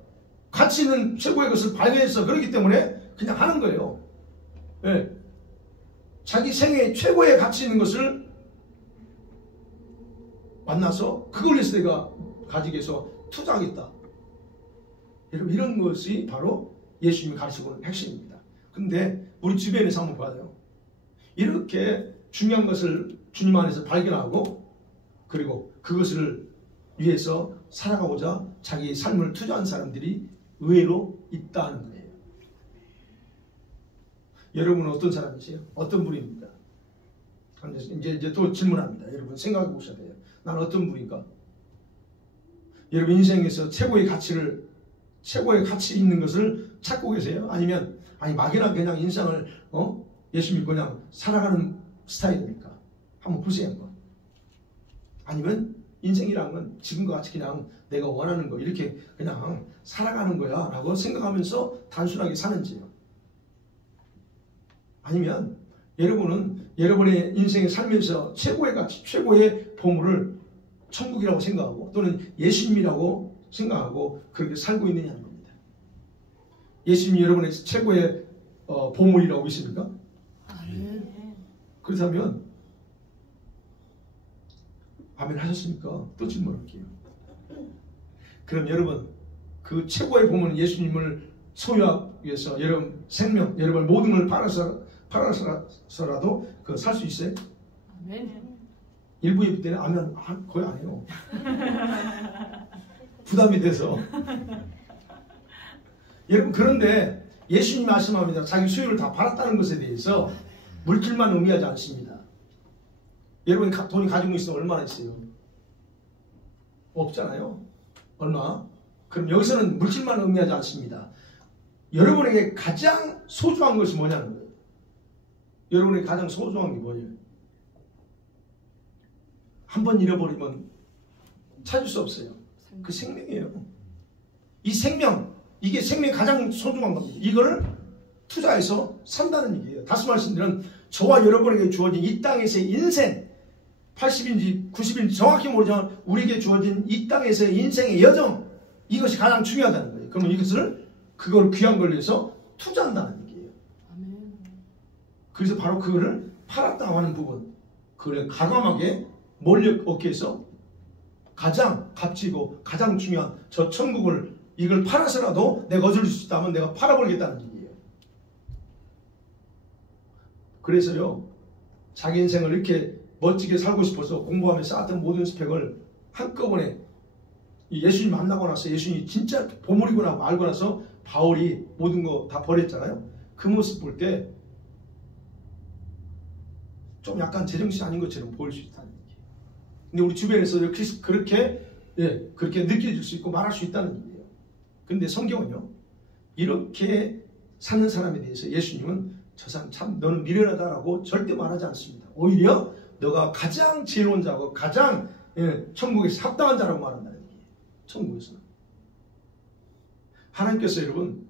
가치 있는 최고의 것을 발견했어. 그렇기 때문에 그냥 하는 거예요. 네. 자기 생애 최고의 가치 있는 것을 만나서 그걸 위해서 내가 가지기 위해서 투자하겠다. 여러분 이런 것이 바로 예수님이 가르치고 있는 핵심입니다. 근데 우리 주변에서 한번 봐요. 이렇게 중요한 것을 주님 안에서 발견하고 그리고 그것을 위해서 살아가고자 자기 삶을 투자한 사람들이 의외로 있다는 거예요. 여러분은 어떤 사람이세요? 어떤 분입니까? 이제 또 질문합니다. 여러분 생각해 보셔야 돼요. 나는 어떤 분인가? 여러분 인생에서 최고의 가치 있는 것을 찾고 계세요? 아니면 막연한 그냥 인생을 예수 믿고 그냥 살아가는 스타일입니까? 한번 보세요. 한번. 아니면 인생이란 건 지금과 같이 그냥 내가 원하는 거 이렇게 그냥 살아가는 거야 라고 생각하면서 단순하게 사는지요? 아니면 여러분은 여러분의 인생에 살면서 최고의 가치, 최고의 보물을 천국이라고 생각하고 또는 예수님이라고 생각하고 그렇게 살고 있느냐는 겁니다. 예수님이 여러분의 최고의 보물이라고 믿습니까? 그렇다면 아멘 하셨습니까? 또 질문할게요. 그럼 여러분 그 최고의 보물은 예수님을 소유하기 위해서 여러분 생명, 여러분 모든 걸 팔아서라도 그 살 수 있어요? 아멘. 일부 예배 때는 아멘 거의 안 해요. 부담이 돼서. 여러분 그런데 예수님이 말씀합니다. 자기 소유를 다 팔았다는 것에 대해서 물질만 의미하지 않습니다. 여러분이 돈이 가지고 있으면 얼마나 있어요? 없잖아요. 얼마? 그럼 여기서는 물질만 의미하지 않습니다. 여러분에게 가장 소중한 것이 뭐냐는 거예요. 여러분에게 가장 소중한 게 뭐예요? 한번 잃어버리면 찾을 수 없어요. 그 생명이에요. 이 생명, 이게 생명이 가장 소중한 겁니다. 이거를 투자해서 산다는 얘기예요. 다시 말씀드리면 저와 여러분에게 주어진 이 땅에서의 인생 80인지 90인지 정확히 모르지만 우리에게 주어진 이 땅에서의 인생의 여정 이것이 가장 중요하다는 거예요. 그러면 그걸 귀한 걸 위해서 투자한다는 얘기예요. 그래서 바로 그거를 팔았다고 하는 부분 그걸 가감하게 뭘 얻기 위해서 가장 값지고 가장 중요한 저 천국을 이걸 팔아서라도 내가 얻을 수 있다면 내가 팔아버리겠다는 얘기예요. 그래서요 자기 인생을 이렇게 멋지게 살고 싶어서 공부하며 쌓았던 모든 스펙을 한꺼번에 예수님 만나고 나서 예수님이 진짜 보물이구나 알고 나서 바울이 모든 거 다 버렸잖아요. 그 모습 볼 때 좀 약간 제정신 아닌 것처럼 보일 수 있다는 얘기예요. 근데 우리 주변에서 그렇게 느껴질 수 있고 말할 수 있다는 얘기예요. 근데 성경은요 이렇게 사는 사람에 대해서 예수님은 저 사람 참 너는 미련하다라고 절대 말하지 않습니다. 오히려 너가 가장 지혜로운 자고 가장 천국에서 합당한 자라고 말한다는 얘기예요. 천국에서는. 하나님께서 여러분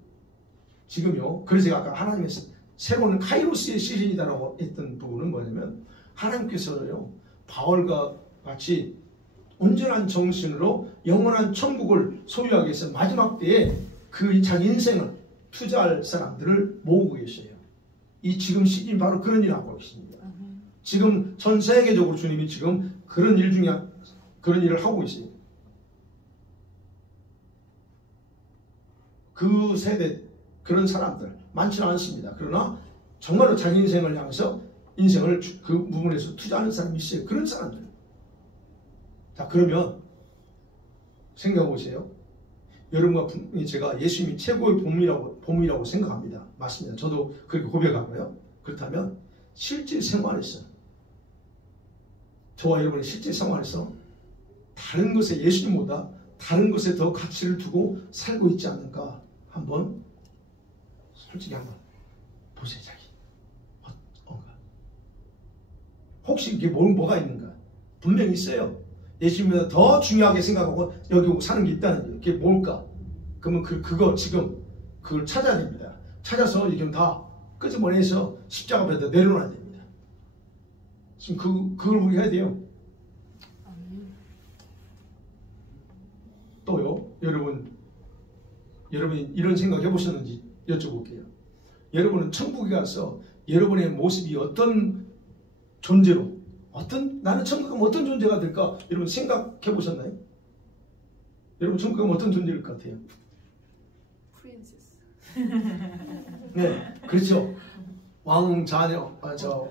지금요 그래서 제가 아까 하나님의 새로운 카이로스의 시즌이다라고 했던 부분은 뭐냐면 하나님께서는요 바울과 같이 온전한 정신으로 영원한 천국을 소유하기 위해서 마지막 때에 그 자기 인생을 투자할 사람들을 모으고 계셔요. 이 지금 시즌 바로 그런 일을 하고 계십니다. 지금 전 세계적으로 주님이 지금 그런 일 중에 그런 일을 하고 있어요. 그 세대 그런 사람들 많지는 않습니다. 그러나 정말로 자기 인생을 향해서 인생을 그 부분에서 투자하는 사람이 있어요. 그런 사람들. 자, 그러면 생각해 보세요. 여러분과 분명히 제가 예수님이 최고의 봄이라고 생각합니다. 맞습니다. 저도 그렇게 고백하고요. 그렇다면 실제 생활에서 저와 여러분의 실제 생활에서 다른 것에 예수님보다 다른 것에 더 가치를 두고 살고 있지 않는가 한번 솔직히 한번 보세요. 자기 혹시 이게 뭐가 있는가? 분명히 있어요. 예수님보다 더 중요하게 생각하고 여기 오고 사는 게 있다는 거예요. 그게 뭘까? 그러면 그거 지금 그걸 찾아야 됩니다. 찾아서 이게 다 끄집어내서 십자가 앞에다 내려놔야 됩니다. 지금 그걸 우리가 해야 돼요. 또요, 여러분이 이런 생각 해보셨는지 여쭤볼게요. 여러분은 천국에 가서 여러분의 모습이 어떤 존재로, 나는 천국 가면 어떤 존재가 될까? 여러분 생각해 보셨나요? 여러분 천국 가면 어떤 존재일 것 같아요? 프린세스. 네, 그렇죠. 왕자녀,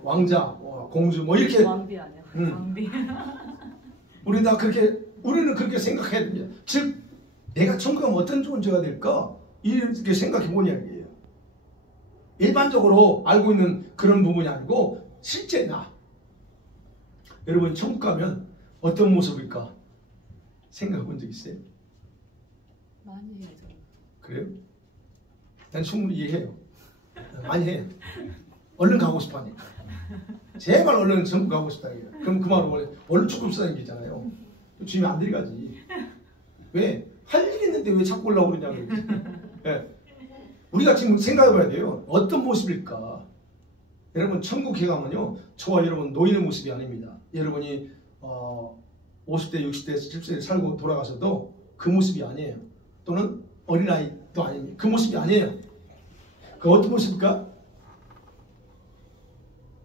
왕자, 공주, 뭐 이렇게. 왕비 아니야? 왕비. 우리는 그렇게 생각해야 됩니다. 즉, 내가 천국 가면 어떤 존재가 될까? 이렇게 생각해 보냐 이게요. 일반적으로 알고 있는 그런 부분이 아니고 실제 나. 여러분 천국 가면 어떤 모습일까? 생각해 본 적 있어요? 많이 해요. 저는. 그래요? 난 충분히 이해해요. 많이 해요. 얼른 가고 싶어 하니까. 제발 얼른 천국 가고 싶다. 그럼 그 말은 얼른 축구 비싸는 게 있잖아요. 주님이 안 데려가지. 왜? 할 일이 있는데 왜 자꾸 올라오고 그러냐고. 네. 우리가 지금 생각해 봐야 돼요. 어떤 모습일까? 여러분 천국에 가면요, 저와 여러분 노인의 모습이 아닙니다. 여러분이 50대, 60대, 70대 살고 돌아가셔도 그 모습이 아니에요. 또는 어린아이도 아닙니다. 그 모습이 아니에요. 그 어떤 모습일까?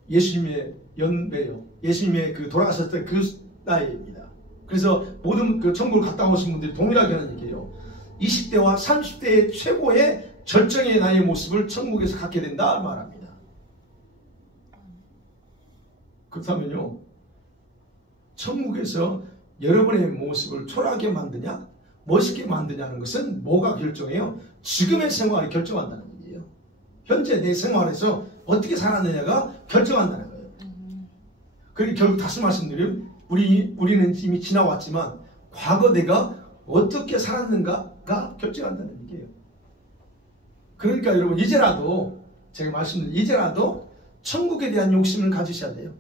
예수님의 연배요. 예수님의 그 돌아가셨을 때 그 나이입니다. 그래서 모든 그 천국을 갔다 오신 분들이 동일하게 하는 얘기예요. 20대와 30대의 최고의 절정의 나이의 모습을 천국에서 갖게 된다 말합니다. 그렇다면요, 천국에서 여러분의 모습을 초라하게 만드냐 멋있게 만드냐는 것은 뭐가 결정해요? 지금의 생활이 결정한다는 얘기예요. 현재 내 생활에서 어떻게 살았느냐가 결정한다는 거예요. 그러니까 결국 다시 말씀드리면 우리는 이미 지나왔지만 과거 내가 어떻게 살았는가가 결정한다는 얘기예요. 그러니까 여러분 이제라도 제가 말씀드린 이제라도 천국에 대한 욕심을 가지셔야 돼요.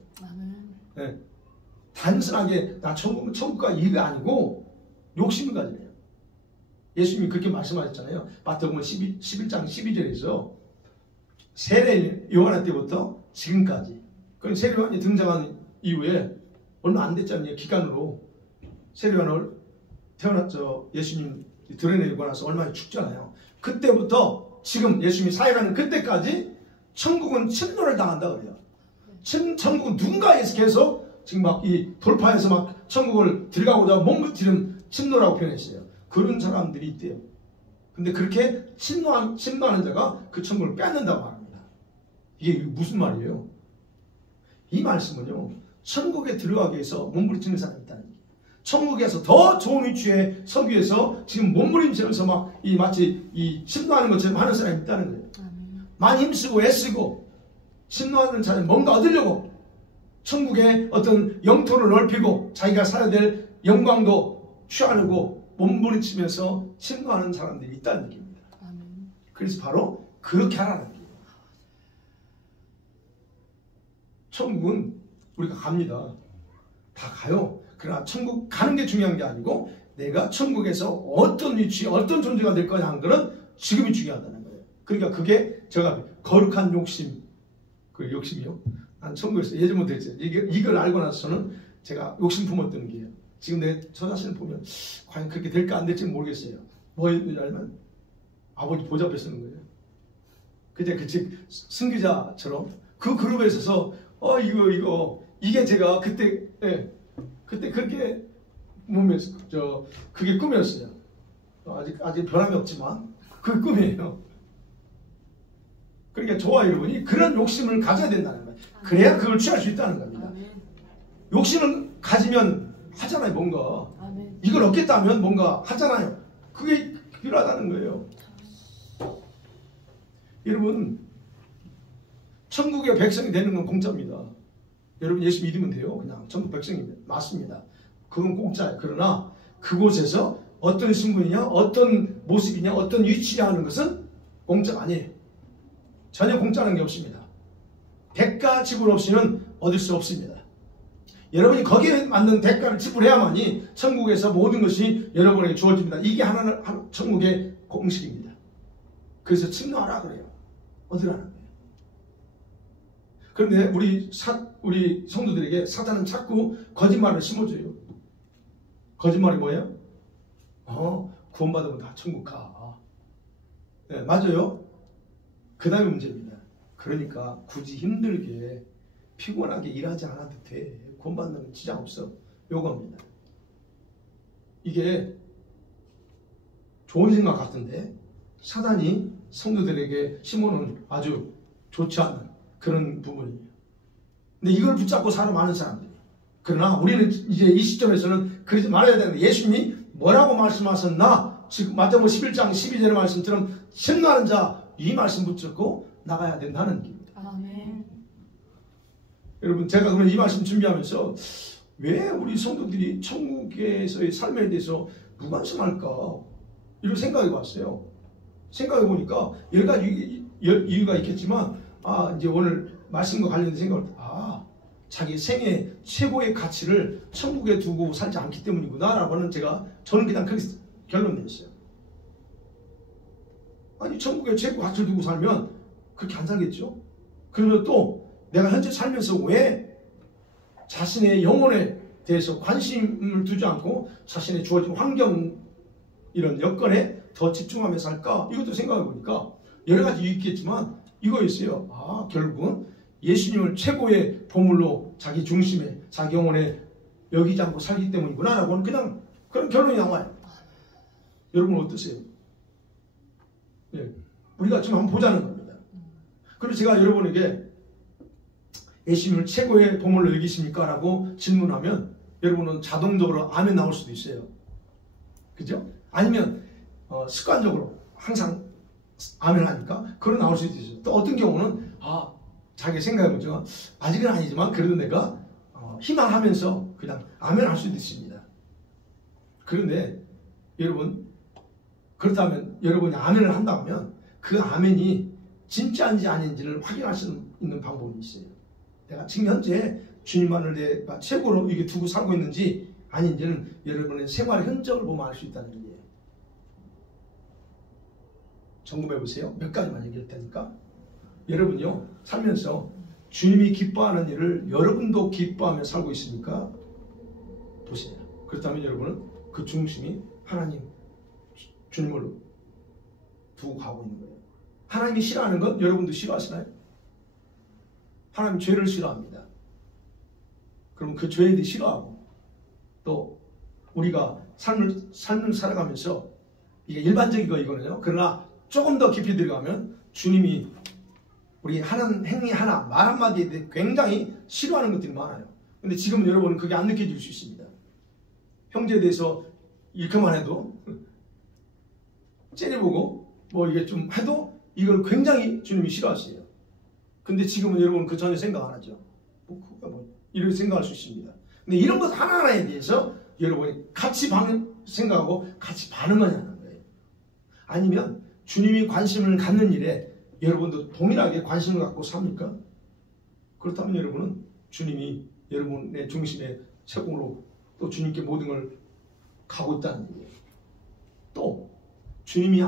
네. 단순하게 나 천국가 이게 아니고 욕심을 가져야 돼요. 예수님이 그렇게 말씀하셨잖아요. 마태복음 11장 12절에서 세례 요한의 때부터 지금까지, 그 세례 요한이 등장한 이후에 얼마 안 됐잖아요. 기간으로 세례 요한을 태어났죠. 예수님 드러내고 나서 얼마나 죽잖아요. 그때부터 지금 예수님이 사역하는 그때까지 천국은 침노를 당한다 그래요. 천국은 누군가에서 계속 지금 막 이 돌파해서 막 천국을 들어가고자 몸부림치는 침노라고 표현했어요. 그런 사람들이 있대요. 근데 그렇게 침노하는 자가 그 천국을 뺏는다고 말합니다. 이게 무슨 말이에요? 이 말씀은요, 천국에 들어가기 위해서 몸부림치는 사람이 있다는 얘기예요. 천국에서 더 좋은 위치에 서기 위해서 지금 몸부림치면서 막 마치 침노하는 것처럼 하는 사람이 있다는 거예요. 많이 힘쓰고 애쓰고 침노하는 자는 뭔가 얻으려고 천국의 어떤 영토를 넓히고 자기가 살아야 될 영광도 취하려고 몸부림치면서 침노하는 사람들이 있다는 얘기입니다. 그래서 바로 그렇게 하라는 얘기예요. 천국은 우리가 갑니다. 다 가요. 그러나 천국 가는 게 중요한 게 아니고 내가 천국에서 어떤 위치, 어떤 존재가 될 거냐 하는 거는 지금이 중요하다는 거예요. 그러니까 그게 제가 거룩한 욕심, 그 욕심이요. 난 천국에서 예전부터 했어요. 이걸 알고 나서는 제가 욕심 품었던 게요. 지금 저 자신을 보면 과연 그렇게 될까 안 될지는 모르겠어요. 뭐냐면 아버지 보좌 앞에 서는 거예요. 그때 그 승기자처럼 그 그룹에 있어서 이게 제가 그때 그렇게 그게 꿈이었어요. 아직 변함이 없지만 그 꿈이에요. 그러니까 저와 여러분이 그런 욕심을 가져야 된다는 거예요. 그래야 그걸 취할 수 있다는 겁니다. 아멘. 욕심을 가지면 하잖아요. 뭔가 아멘. 이걸 얻겠다면 뭔가 하잖아요. 그게 필요하다는 거예요. 여러분, 천국의 백성이 되는 건 공짜입니다. 여러분 예수 믿으면 돼요. 그냥 천국 백성입니다. 맞습니다. 그건 공짜예요. 그러나 그곳에서 어떤 신분이냐, 어떤 모습이냐, 어떤 위치냐 하는 것은 공짜가 아니에요. 전혀 공짜라는 게 없습니다. 대가 지불 없이는 얻을 수 없습니다. 여러분이 거기에 맞는 대가를 지불해야만이 천국에서 모든 것이 여러분에게 주어집니다. 이게 하나는 천국의 공식입니다. 그래서 침노하라 그래요. 얻으라는 거예요. 그런데 우리 성도들에게 사탄은 자꾸 거짓말을 심어줘요. 거짓말이 뭐예요? 구원받으면 다 천국 가. 네, 맞아요. 그 다음에 문제입니다. 그러니까 굳이 힘들게 피곤하게 일하지 않아도 돼. 구원받는 지장 없어. 요겁니다. 이게 좋은 생각 같은데 사단이 성도들에게 심어놓은 아주 좋지 않은 그런 부분이에요. 근데 이걸 붙잡고 살아 많은 사람들이. 그러나 우리는 이제 이 시점에서는 그러지 말아야 되는데 예수님이 뭐라고 말씀하셨나? 지금 마태복음 11장 12절의 말씀처럼 심노하는 자 이 말씀 붙잡고 나가야 된다는 얘기입니다. 아멘. 여러분 제가 그럼 이 말씀 준비하면서 왜 우리 성도들이 천국에서의 삶에 대해서 무관심할까? 이런 생각이 왔어요. 생각해 보니까 여러 가지 이유가 있겠지만 이제 오늘 말씀과 관련된 생각을 자기 생애 최고의 가치를 천국에 두고 살지 않기 때문이구나 라고는 저는 그냥 그렇게 결론 내렸어요. 아니 천국에 최고 가치를 두고 살면 그렇게 안 살겠죠? 그러면 또 내가 현재 살면서 왜 자신의 영혼에 대해서 관심을 두지 않고 자신의 주어진 환경 이런 여건에 더 집중하며 살까? 이것도 생각해 보니까 여러 가지 이유 있겠지만 이거였어요. 결국은 예수님을 최고의 보물로 자기 중심에 자기 영혼에 여기지 않고 살기 때문이구나 라고는 그냥 그런 결론이 나와요. 여러분 어떠세요? 네. 우리가 지금 한번 보자는 겁니다. 그래서 제가 여러분에게 예수님을 최고의 보물로 여기십니까? 라고 질문하면 여러분은 자동적으로 아멘 나올 수도 있어요. 그죠? 아니면 습관적으로 항상 아멘 하니까 그런 나올 수도 있어요. 또 어떤 경우는 자기 생각해보죠. 아직은 아니지만 그래도 내가 희망하면서 그냥 아멘 할 수도 있습니다. 그런데 여러분 그렇다면 여러분이 아멘을 한다면 그 아멘이 진짜인지 아닌지를 확인할 수 있는 방법이 있어요. 내가 지금 현재 주님만을 내가 최고로 이게 두고 살고 있는지 아닌지는 여러분의 생활의 흔적을 보면 알 수 있다는 얘기예요. 점검해 보세요. 몇 가지만 얘기할 테니까. 여러분요 살면서 주님이 기뻐하는 일을 여러분도 기뻐하며 살고 있습니까? 보세요. 그렇다면 여러분은 그 중심이 하나님 주님으로 두고 가고 있는 거예요. 하나님이 싫어하는 건 여러분도 싫어하시나요? 하나님 죄를 싫어합니다. 그럼 그 죄에 대해 싫어하고 또 우리가 삶을 살아가면서 이게 일반적인 거 이거는요. 그러나 조금 더 깊이 들어가면 주님이 우리 하는 행위 하나, 말 한마디에 대해 굉장히 싫어하는 것들이 많아요. 근데 지금은 여러분은 그게 안 느껴질 수 있습니다. 형제에 대해서 이렇게만 해도 째려보고 뭐 이게 좀 해도 이걸 굉장히 주님이 싫어하세요. 근데 지금은 여러분은 그 전혀 생각 안 하죠. 이렇게 생각할 수 있습니다. 근데 이런 것 하나하나에 대해서 여러분이 같이 생각하고 같이 반응하냐는 거예요. 아니면 주님이 관심을 갖는 일에 여러분도 동일하게 관심을 갖고 삽니까? 그렇다면 여러분은 주님이 여러분의 중심에 최고로 또 주님께 모든 걸 가고 있다는 얘기예요. 또 주님이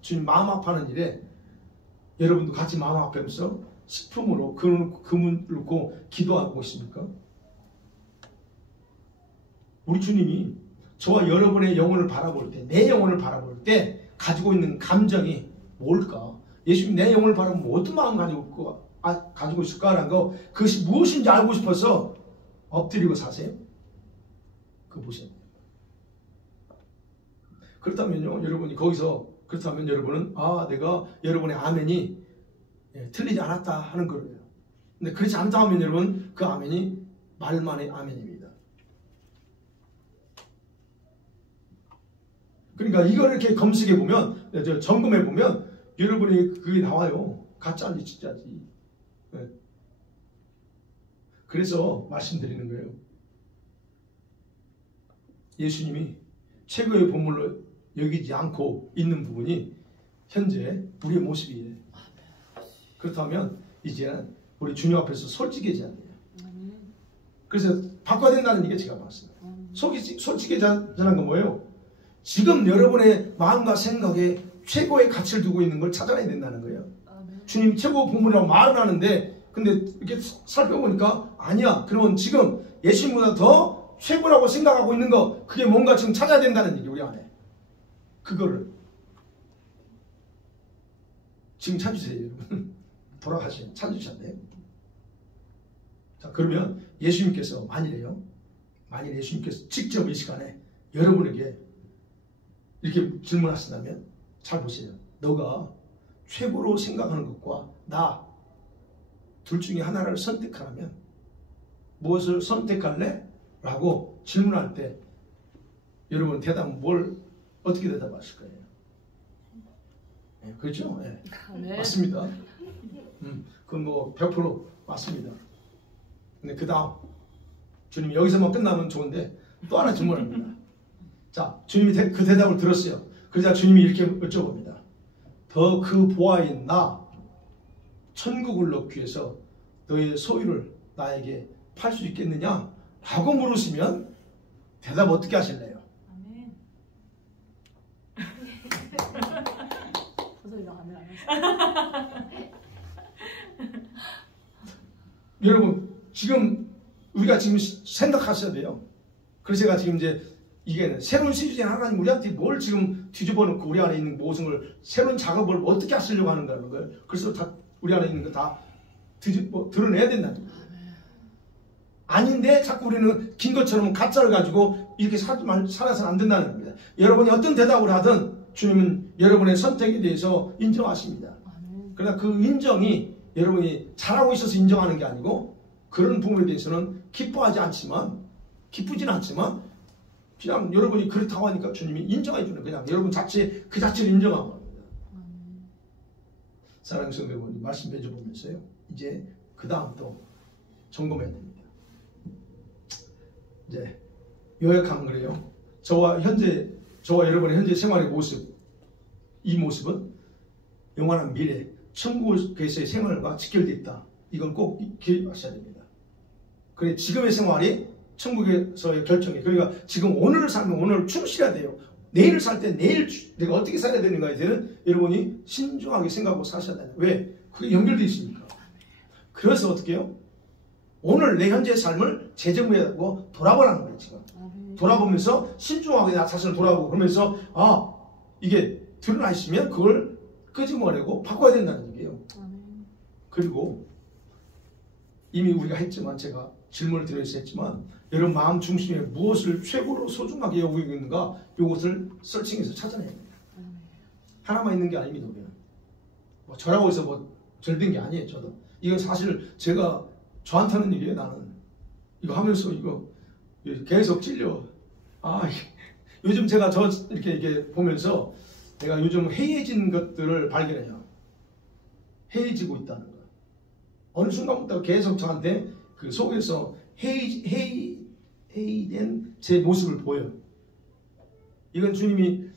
주님 마음 아파하는 일에 여러분도 같이 마음 아프면서 슬픔으로 그물을 놓고 기도하고 있습니까? 우리 주님이 저와 여러분의 영혼을 바라볼 때, 내 영혼을 바라볼 때 가지고 있는 감정이 뭘까? 예수님 내 영혼을 바라보면 어떤 마음 가지고 있을까라는 거, 그것이 무엇인지 알고 싶어서 엎드리고 사세요? 그거 보세요. 그렇다면요, 여러분이 그렇다면 여러분은 내가 여러분의 아멘이 틀리지 않았다 하는 거예요. 근데 그렇지 않다 하면 여러분 그 아멘이 말만의 아멘입니다. 그러니까 이걸 이렇게 검색해 보면, 점검해 보면 여러분이 그게 나와요. 가짜인지 진짜지. 네. 그래서 말씀드리는 거예요. 예수님이 최고의 보물로 여기지 않고 있는 부분이 현재 우리의 모습이에요. 그렇다면 이제는 우리 주님 앞에서 솔직해져야 돼요. 그래서 바꿔야 된다는 얘기가 제가 봤어요. 솔직해지는 건 뭐예요? 지금 여러분의 마음과 생각에 최고의 가치를 두고 있는 걸 찾아내야 된다는 거예요. 주님 최고 보물이라고 말을 하는데 근데 이렇게 살펴보니까 아니야. 그러면 지금 예수님보다 더 최고라고 생각하고 있는 거 그게 뭔가 지금 찾아야 된다는 얘기 우리 안에. 그거를 지금 찾으세요. 여러분. 돌아가시면 찾으셔야 돼요. 자, 그러면 예수님께서 만일 예수님께서 직접 이 시간에 여러분에게 이렇게 질문하신다면 잘 보세요. 너가 최고로 생각하는 것과 나 둘 중에 하나를 선택하라면 무엇을 선택할래? 라고 질문할 때 여러분 대답은 어떻게 대답하실 거예요? 네, 그렇죠? 네. 네. 맞습니다. 그건 뭐 100% 맞습니다. 근데 그 다음 주님이 여기서만 끝나면 좋은데 또 하나 질문합니다. 자, 주님이 그 대답을 들었어요. 그러자 주님이 이렇게 여쭤봅니다. 더 그 보아인 나 천국을 넣기 위해서 너의 소유를 나에게 팔 수 있겠느냐? 라고 물으시면 대답 어떻게 하실래요? 아멘. 저도 이거 아멘 안 했어요. 여러분 지금 우리가 지금 생각하셔야 돼요. 그래서 제가 지금 이제 이게 새로운 시즌에 하나님 우리한테 뭘 지금 뒤집어 놓고 우리 안에 있는 모든 걸 새로운 작업을 어떻게 하시려고 하는가는 거예요. 그래서 다 우리 안에 있는 거 다 드러내야 된다는 거예요. 아닌데 자꾸 우리는 긴 것처럼 가짜를 가지고 이렇게 살아서는 안 된다는 겁니다. 여러분이 어떤 대답을 하든 주님은 여러분의 선택에 대해서 인정하십니다. 그러나 그 인정이 여러분이 잘하고 있어서 인정하는 게 아니고 그런 부분에 대해서는 기쁘진 않지만 그냥 여러분이 그렇다고 하니까 주님이 인정해 주는 그냥 여러분 그 자체를 인정한 겁니다. 사랑하는 성도 여러분 말씀 맺어보면서요. 이제 그 다음 또 점검해야 됩니다. 이제 요약하면 그래요. 저와 여러분의 현재 생활의 모습, 이 모습은 영원한 미래, 천국에서의 생활과 직결되어 있다. 이건 꼭 기억하셔야 됩니다. 그래 지금의 생활이 천국에서의 결정이 그러니까 지금 오늘을 살면 오늘 충실해야 돼요. 내일을 살 때 내일 내가 어떻게 살아야 되는가에 대해서는 여러분이 신중하게 생각하고 사셔야 돼요. 왜? 그게 연결되어 있으니까. 그래서 어떻게 해요? 오늘 내 현재의 삶을 재정비하고 돌아보라는 거예요. 지금 돌아보면서 신중하게 나 자신을 돌아보고 그러면서 이게 드러나 있으면 그걸 끄집어내고 바꿔야 된다는 얘기예요. 그리고 이미 우리가 했지만 제가 질문을 드려서 했지만 여러분 마음 중심에 무엇을 최고로 소중하게 여기고 있는가 이것을 서칭해서 찾아내야 됩니다. 하나만 있는 게 아닙니다. 우리는 뭐 저라고 해서 뭐 절된 게 아니에요. 저도 이건 사실 제가 저한테 하는 얘기예요. 나는 이거 하면서 이거 계속 찔려. 요즘 제가 이렇게 보면서 내가 요즘 해이해진 것들을 발견해요. 해이해지고 있다는 거. 어느 순간부터 계속 저한테 그 속에서 해이된 제 모습을 보여요. 이건 주님이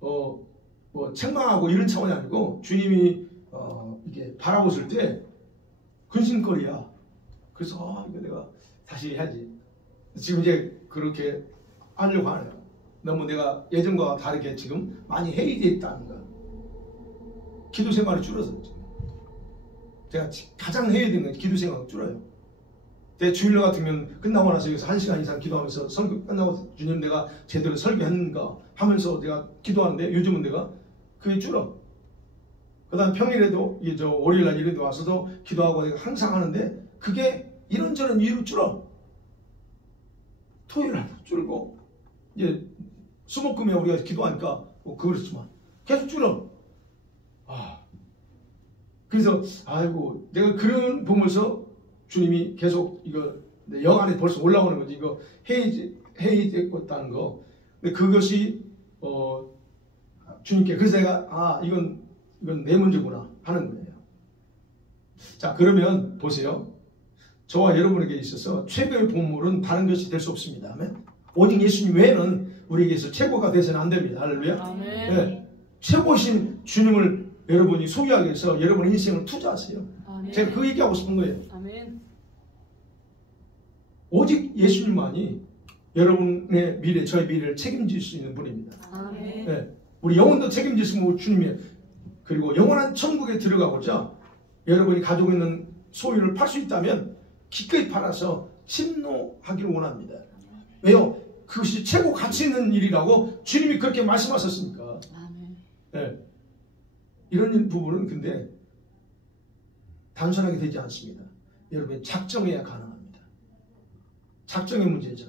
뭐 책망하고 이런 차원이 아니고 주님이 이게 바라보실 때 근심거리야. 그래서 이거 내가 다시 해야지. 지금 이제 그렇게 하려고 하네요. 너무 내가 예전과 다르게 지금 많이 해이되어 있다는 거. 기도 생활이 줄어서 제가 가장 해이된 건 기도 생활이 줄어요. 내 주일날 같으면 끝나고 나서 여기서 1시간 이상 기도하면서 설교 끝나고 주님 내가 제대로 설교했는가 하면서 내가 기도하는데 요즘은 내가 그게 줄어. 그 다음 평일에도 월요일날 이래도 와서도 기도하고 내가 항상 하는데 그게 이런저런 이유로 줄어. 토요일날도 줄고 이제 수목금에 우리가 기도하니까 뭐 그렇지만 계속 줄어. 그래서 아이고 내가 그런 보면서 주님이 계속 이거 영 안에 벌써 올라오는 거지. 이거 해이됐다는 거. 근데 그것이 주님께 그래서 내가 이건 내 문제구나 하는 거예요. 자, 그러면 보세요. 저와 여러분에게 있어서 최고의 보물은 다른 것이 될 수 없습니다. 아멘. 오직 예수님 외에는 우리에게서 최고가 되서는 안 됩니다. 할렐루야. 네. 최고신 주님을 여러분이 소유하기 위해서 여러분의 인생을 투자하세요. 아멘. 제가 그 얘기하고 싶은 거예요. 아멘. 오직 예수님만이 여러분의 미래, 저의 미래를 책임질 수 있는 분입니다. 아멘. 네. 우리 영혼도 책임질 수 있는 주님이에요. 그리고 영원한 천국에 들어가고자 여러분이 가지고 있는 소유를 팔 수 있다면 기꺼이 팔아서 심노하기를 원합니다. 왜요? 그것이 최고 가치 있는 일이라고 주님이 그렇게 말씀하셨으니까. 네. 이런 부분은 근데 단순하게 되지 않습니다. 여러분 작정해야 가능합니다. 작정의 문제죠.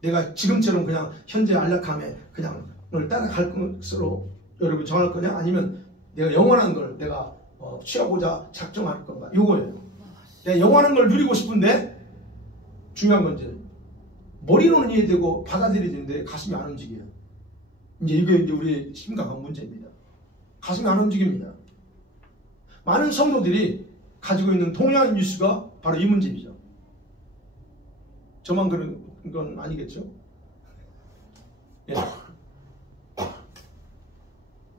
내가 지금처럼 그냥 현재 안락함에 그냥 널 따라갈 것으로 여러분 정할 거냐? 아니면 내가 영원한 걸 내가 취하고자 작정할 건가? 요거예요. 내가 영원한 걸 누리고 싶은데 중요한 건 이제 머리로는 이해되고 받아들여지는데 가슴이 안 움직여요. 이게 이제 우리의 심각한 문제입니다. 가슴이 안 움직입니다. 많은 성도들이 가지고 있는 동일한 뉴스가 바로 이 문제이죠. 저만 그런 건 아니겠죠? 예.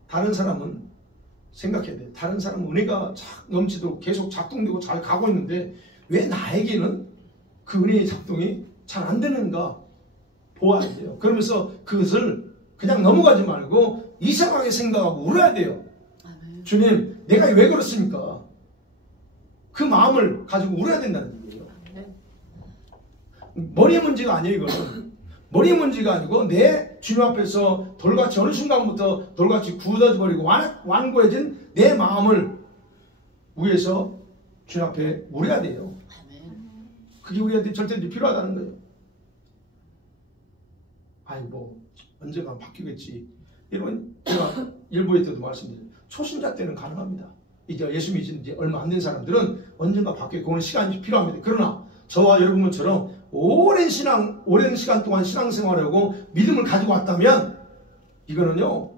다른 사람은 생각해야 돼요. 다른 사람은 은혜가 넘치도록 계속 작동되고 잘 가고 있는데 왜 나에게는 그 은혜의 작동이 잘 안 되는가 보아야 돼요. 그러면서 그것을 그냥 넘어가지 말고 이상하게 생각하고 울어야 돼요. 아멘. 주님, 내가 왜 그렇습니까? 그 마음을 가지고 울어야 된다는 얘기예요. 아멘. 머리의 문제가 아니에요. 이거는 머리의 문제가 아니고 내 주님 앞에서 돌같이 어느 순간부터 돌같이 굳어져 버리고 완고해진 내 마음을 위해서 주님 앞에 울어야 돼요. 그게 우리한테 절대 필요하다는 거예요. 아이고 언젠가 바뀌겠지. 여러분 제가 일부에 때도 말씀드렸어요. 초신자 때는 가능합니다. 이제 예수 믿은 지 얼마 안 된 사람들은 언젠가 바뀌고 그건 시간이 필요합니다. 그러나 저와 여러분처럼 오랜 시간 동안 신앙생활하고 믿음을 가지고 왔다면 이거는요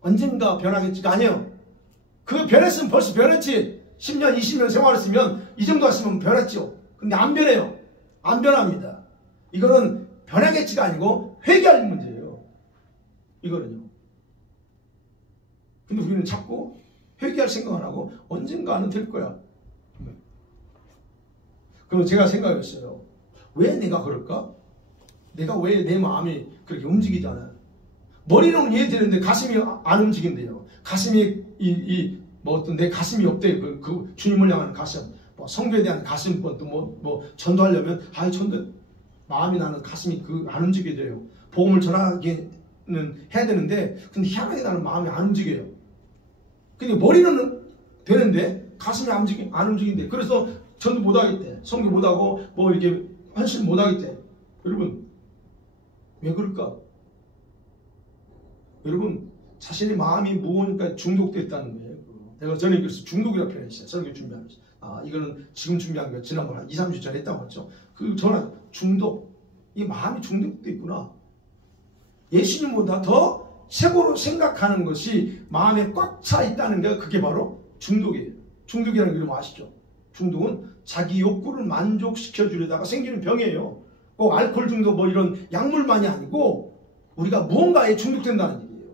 언젠가 변하겠지가 아니에요. 그 변했으면 벌써 변했지. 10년 20년 생활했으면 이 정도 했으면 변했죠. 근데 안 변해요. 안 변합니다. 이거는 변하겠지가 아니고 회개할 문제예요. 이거는요. 근데 우리는 자꾸 회개할 생각을 하고 언젠가는 될 거야. 그럼 제가 생각했어요. 왜 내가 그럴까? 내가 왜 내 마음이 그렇게 움직이잖아요. 머리로는 이해되는데 가슴이 안 움직인대요. 가슴이 어떤 내 가슴이 없대요. 그 주님을 향하는 가슴. 뭐 성교에 대한 가슴 또 뭐 전도하려면 전도 마음이 나는 가슴이 안 움직여져요. 복음을 전하기는 해야 되는데 근데 희한하게 나는 마음이 안 움직여요. 근데 머리는 되는데 가슴이 안 움직인대. 그래서 전도 못 하겠대. 성교 못 하고 뭐 이렇게 헌신 못 하겠대. 여러분 왜 그럴까? 여러분 자신의 마음이 무거우니까 중독됐다는 거예요. 내가 전에 그래서 중독이라고 표현했어요. 설교 준비하면서. 이거는 지금 준비한 거 지난번 한 2, 3주 전에 했다고 했죠. 그 전화 중독. 이 마음이 중독돼 있구나. 예수님보다 더 최고로 생각하는 것이 마음에 꽉 차 있다는 게 그게 바로 중독이에요. 중독이라는 게 여러분 아시죠? 중독은 자기 욕구를 만족시켜 주려다가 생기는 병이에요. 꼭 알코올 중독 뭐 이런 약물만이 아니고 우리가 무언가에 중독된다는 얘기예요.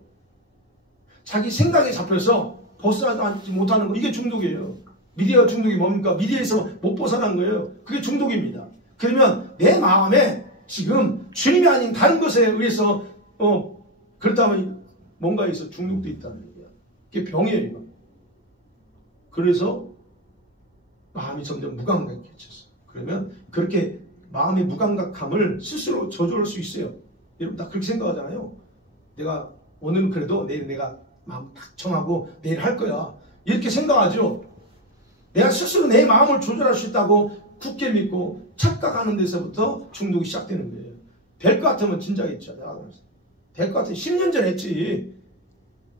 자기 생각에 잡혀서 벗어나지 못하는 거 이게 중독이에요. 미디어 중독이 뭡니까? 미디어에서 못 벗어난 거예요. 그게 중독입니다. 그러면 내 마음에 지금 주님이 아닌 다른 것에 의해서 그렇다면 뭔가에서 중독돼 있다는 얘기야. 그게 병이에요. 이거. 그래서 마음이 점점 무감각해졌어. 그러면 그렇게 마음의 무감각함을 스스로 저주할 수 있어요. 여러분 다 그렇게 생각하잖아요. 내가 오늘은 그래도 내일 내가 마음 딱 정하고 내일 할 거야. 이렇게 생각하죠. 내가 스스로 내 마음을 조절할 수 있다고 굳게 믿고 착각하는 데서부터 중독이 시작되는 거예요. 될 것 같으면 진작했죠. 될 것 같으면 10년 전에 했지.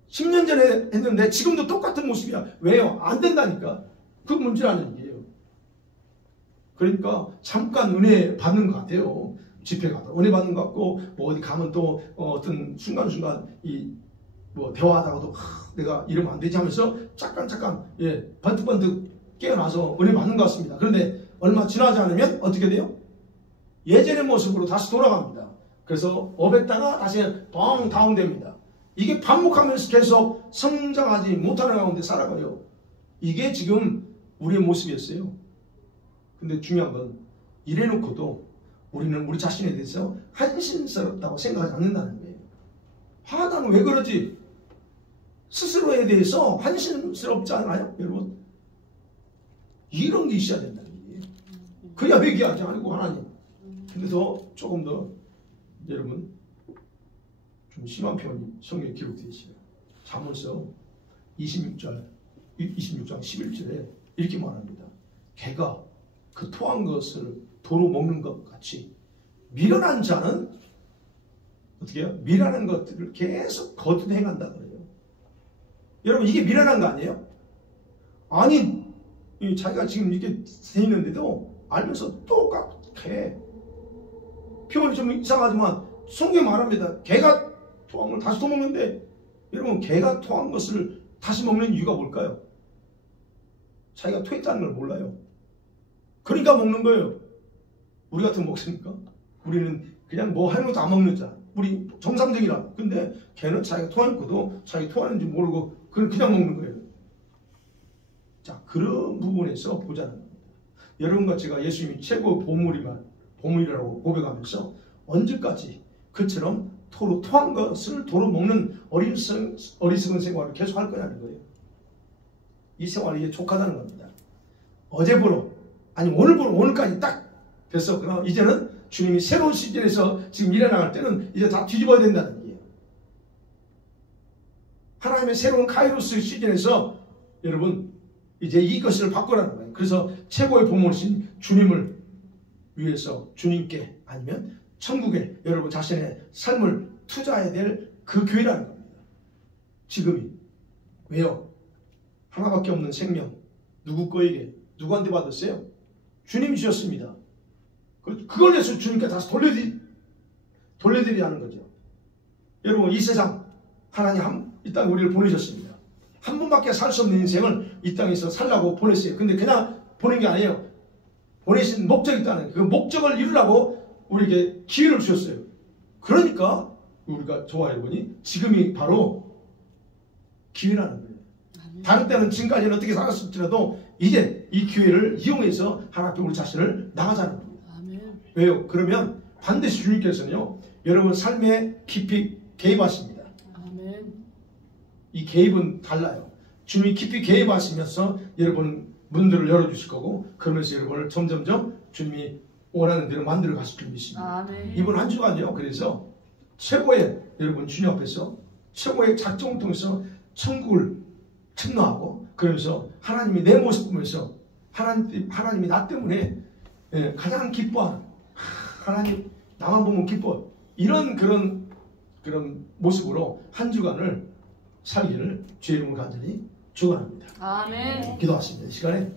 10년 전에 했는데 지금도 똑같은 모습이야. 왜요? 안 된다니까. 그 문제라는 얘기예요. 그러니까 잠깐 은혜 받는 것 같아요. 집회 가다 은혜 받는 것 같고, 뭐 어디 가면 또 어떤 순간순간 뭐 대화하다가도 내가 이러면 안 되지 하면서 잠깐 번뜩번뜩 깨어나서 은혜 받는 것 같습니다. 그런데 얼마 지나지 않으면 어떻게 돼요? 예전의 모습으로 다시 돌아갑니다. 그래서 업했다가 다시 뻥 다운됩니다. 이게 반복하면서 계속 성장하지 못하는 가운데 살아가요. 이게 지금 우리의 모습이었어요. 근데 중요한 건 이래놓고도 우리는 우리 자신에 대해서 한심스럽다고 생각하지 않는다는 거예요. 나는 왜 그러지? 스스로에 대해서 한심스럽지 않아요? 여러분, 이런 게 있어야 된다는 거예요. 그야 회개하지 않고 하나님. 근데 조금 더 여러분 좀 심한 표현이 성경에 기록되어 있어요. 잠언서 26장 11절에 이렇게 말합니다. 개가 그 토한 것을 도로 먹는 것 같이 미련한 자는 어떻게 해요? 미련한 것들을 계속 거듭 행한다 그래요. 여러분, 이게 미련한 거 아니에요? 아니, 자기가 지금 이렇게 돼 있는데도 알면서 똑같게, 표현이 좀 이상하지만 성경이 말합니다. 개가 토한 걸 다시 또 먹는데, 여러분, 개가 토한 것을 다시 먹는 이유가 뭘까요? 자기가 토했다는 걸 몰라요. 그러니까 먹는 거예요. 우리 같은 거 먹습니까? 우리는 그냥 뭐 하는 것도 안 먹는 자. 우리 정상적이라. 근데 걔는 자기가 토하는것도 자기 토하는지 모르고 그냥 먹는 거예요. 자, 그런 부분에서 보자는 겁니다. 여러분과 제가 예수님이 최고 보물이라고 고백하면서 언제까지 그처럼 토한 것을 도로 먹는 어리석은 생활을 계속 할 거냐는 거예요. 이 생활이 이게 족하다는 겁니다. 어제부로 아니 오늘부로 오늘까지 딱 됐어. 그럼 이제는 주님이 새로운 시즌에서 지금 일어나갈 때는 이제 다 뒤집어야 된다는 얘기예요. 하나님의 새로운 카이로스 시즌에서 여러분 이제 이것을 바꾸라는 거예요. 그래서 최고의 보물이신 주님을 위해서 주님께 아니면 천국에 여러분 자신의 삶을 투자해야 될 그 교회라는 겁니다. 지금이. 왜요? 하나밖에 없는 생명 누구 거에게 누구한테 받았어요? 주님이 주셨습니다. 그걸 위해서 주님께 다시 돌려드려야 하는 거죠. 여러분, 이 세상 하나님 이 땅에 우리를 보내셨습니다. 한 번밖에 살 수 없는 인생을 이 땅에서 살라고 보냈어요. 근데 그냥 보낸 게 아니에요. 보내신 목적이 있다는 그 목적을 이루라고 우리에게 기회를 주셨어요. 그러니까 우리가 좋아해보니 지금이 바로 기회라는 거예요. 다른 때는 지금까지는 어떻게 살았을지라도 이제 이 기회를 이용해서 하나님 우리 자신을 나가자는 겁니다. 아멘. 왜요? 그러면 반드시 주님께서는요, 여러분 삶에 깊이 개입하십니다. 아멘. 이 개입은 달라요. 주님이 깊이 개입하시면서 여러분 문들을 열어주실 거고, 그러면서 여러분을 점점점 주님이 원하는 대로 만들어 가실 줄 믿습니다. 아멘. 이번 한 주간요, 그래서 최고의 여러분 주님 앞에서 최고의 작정을 통해서 천국을 침노하고, 그러면서 하나님이 내 모습 보면서 하나님이 나 때문에 가장 기뻐하는, 하나님 나만 보면 기뻐, 이런 그런 모습으로 한 주간을 살기를 주의 이름으로 간절히 축원합니다. 아멘. 기도하십니다. 이 시간에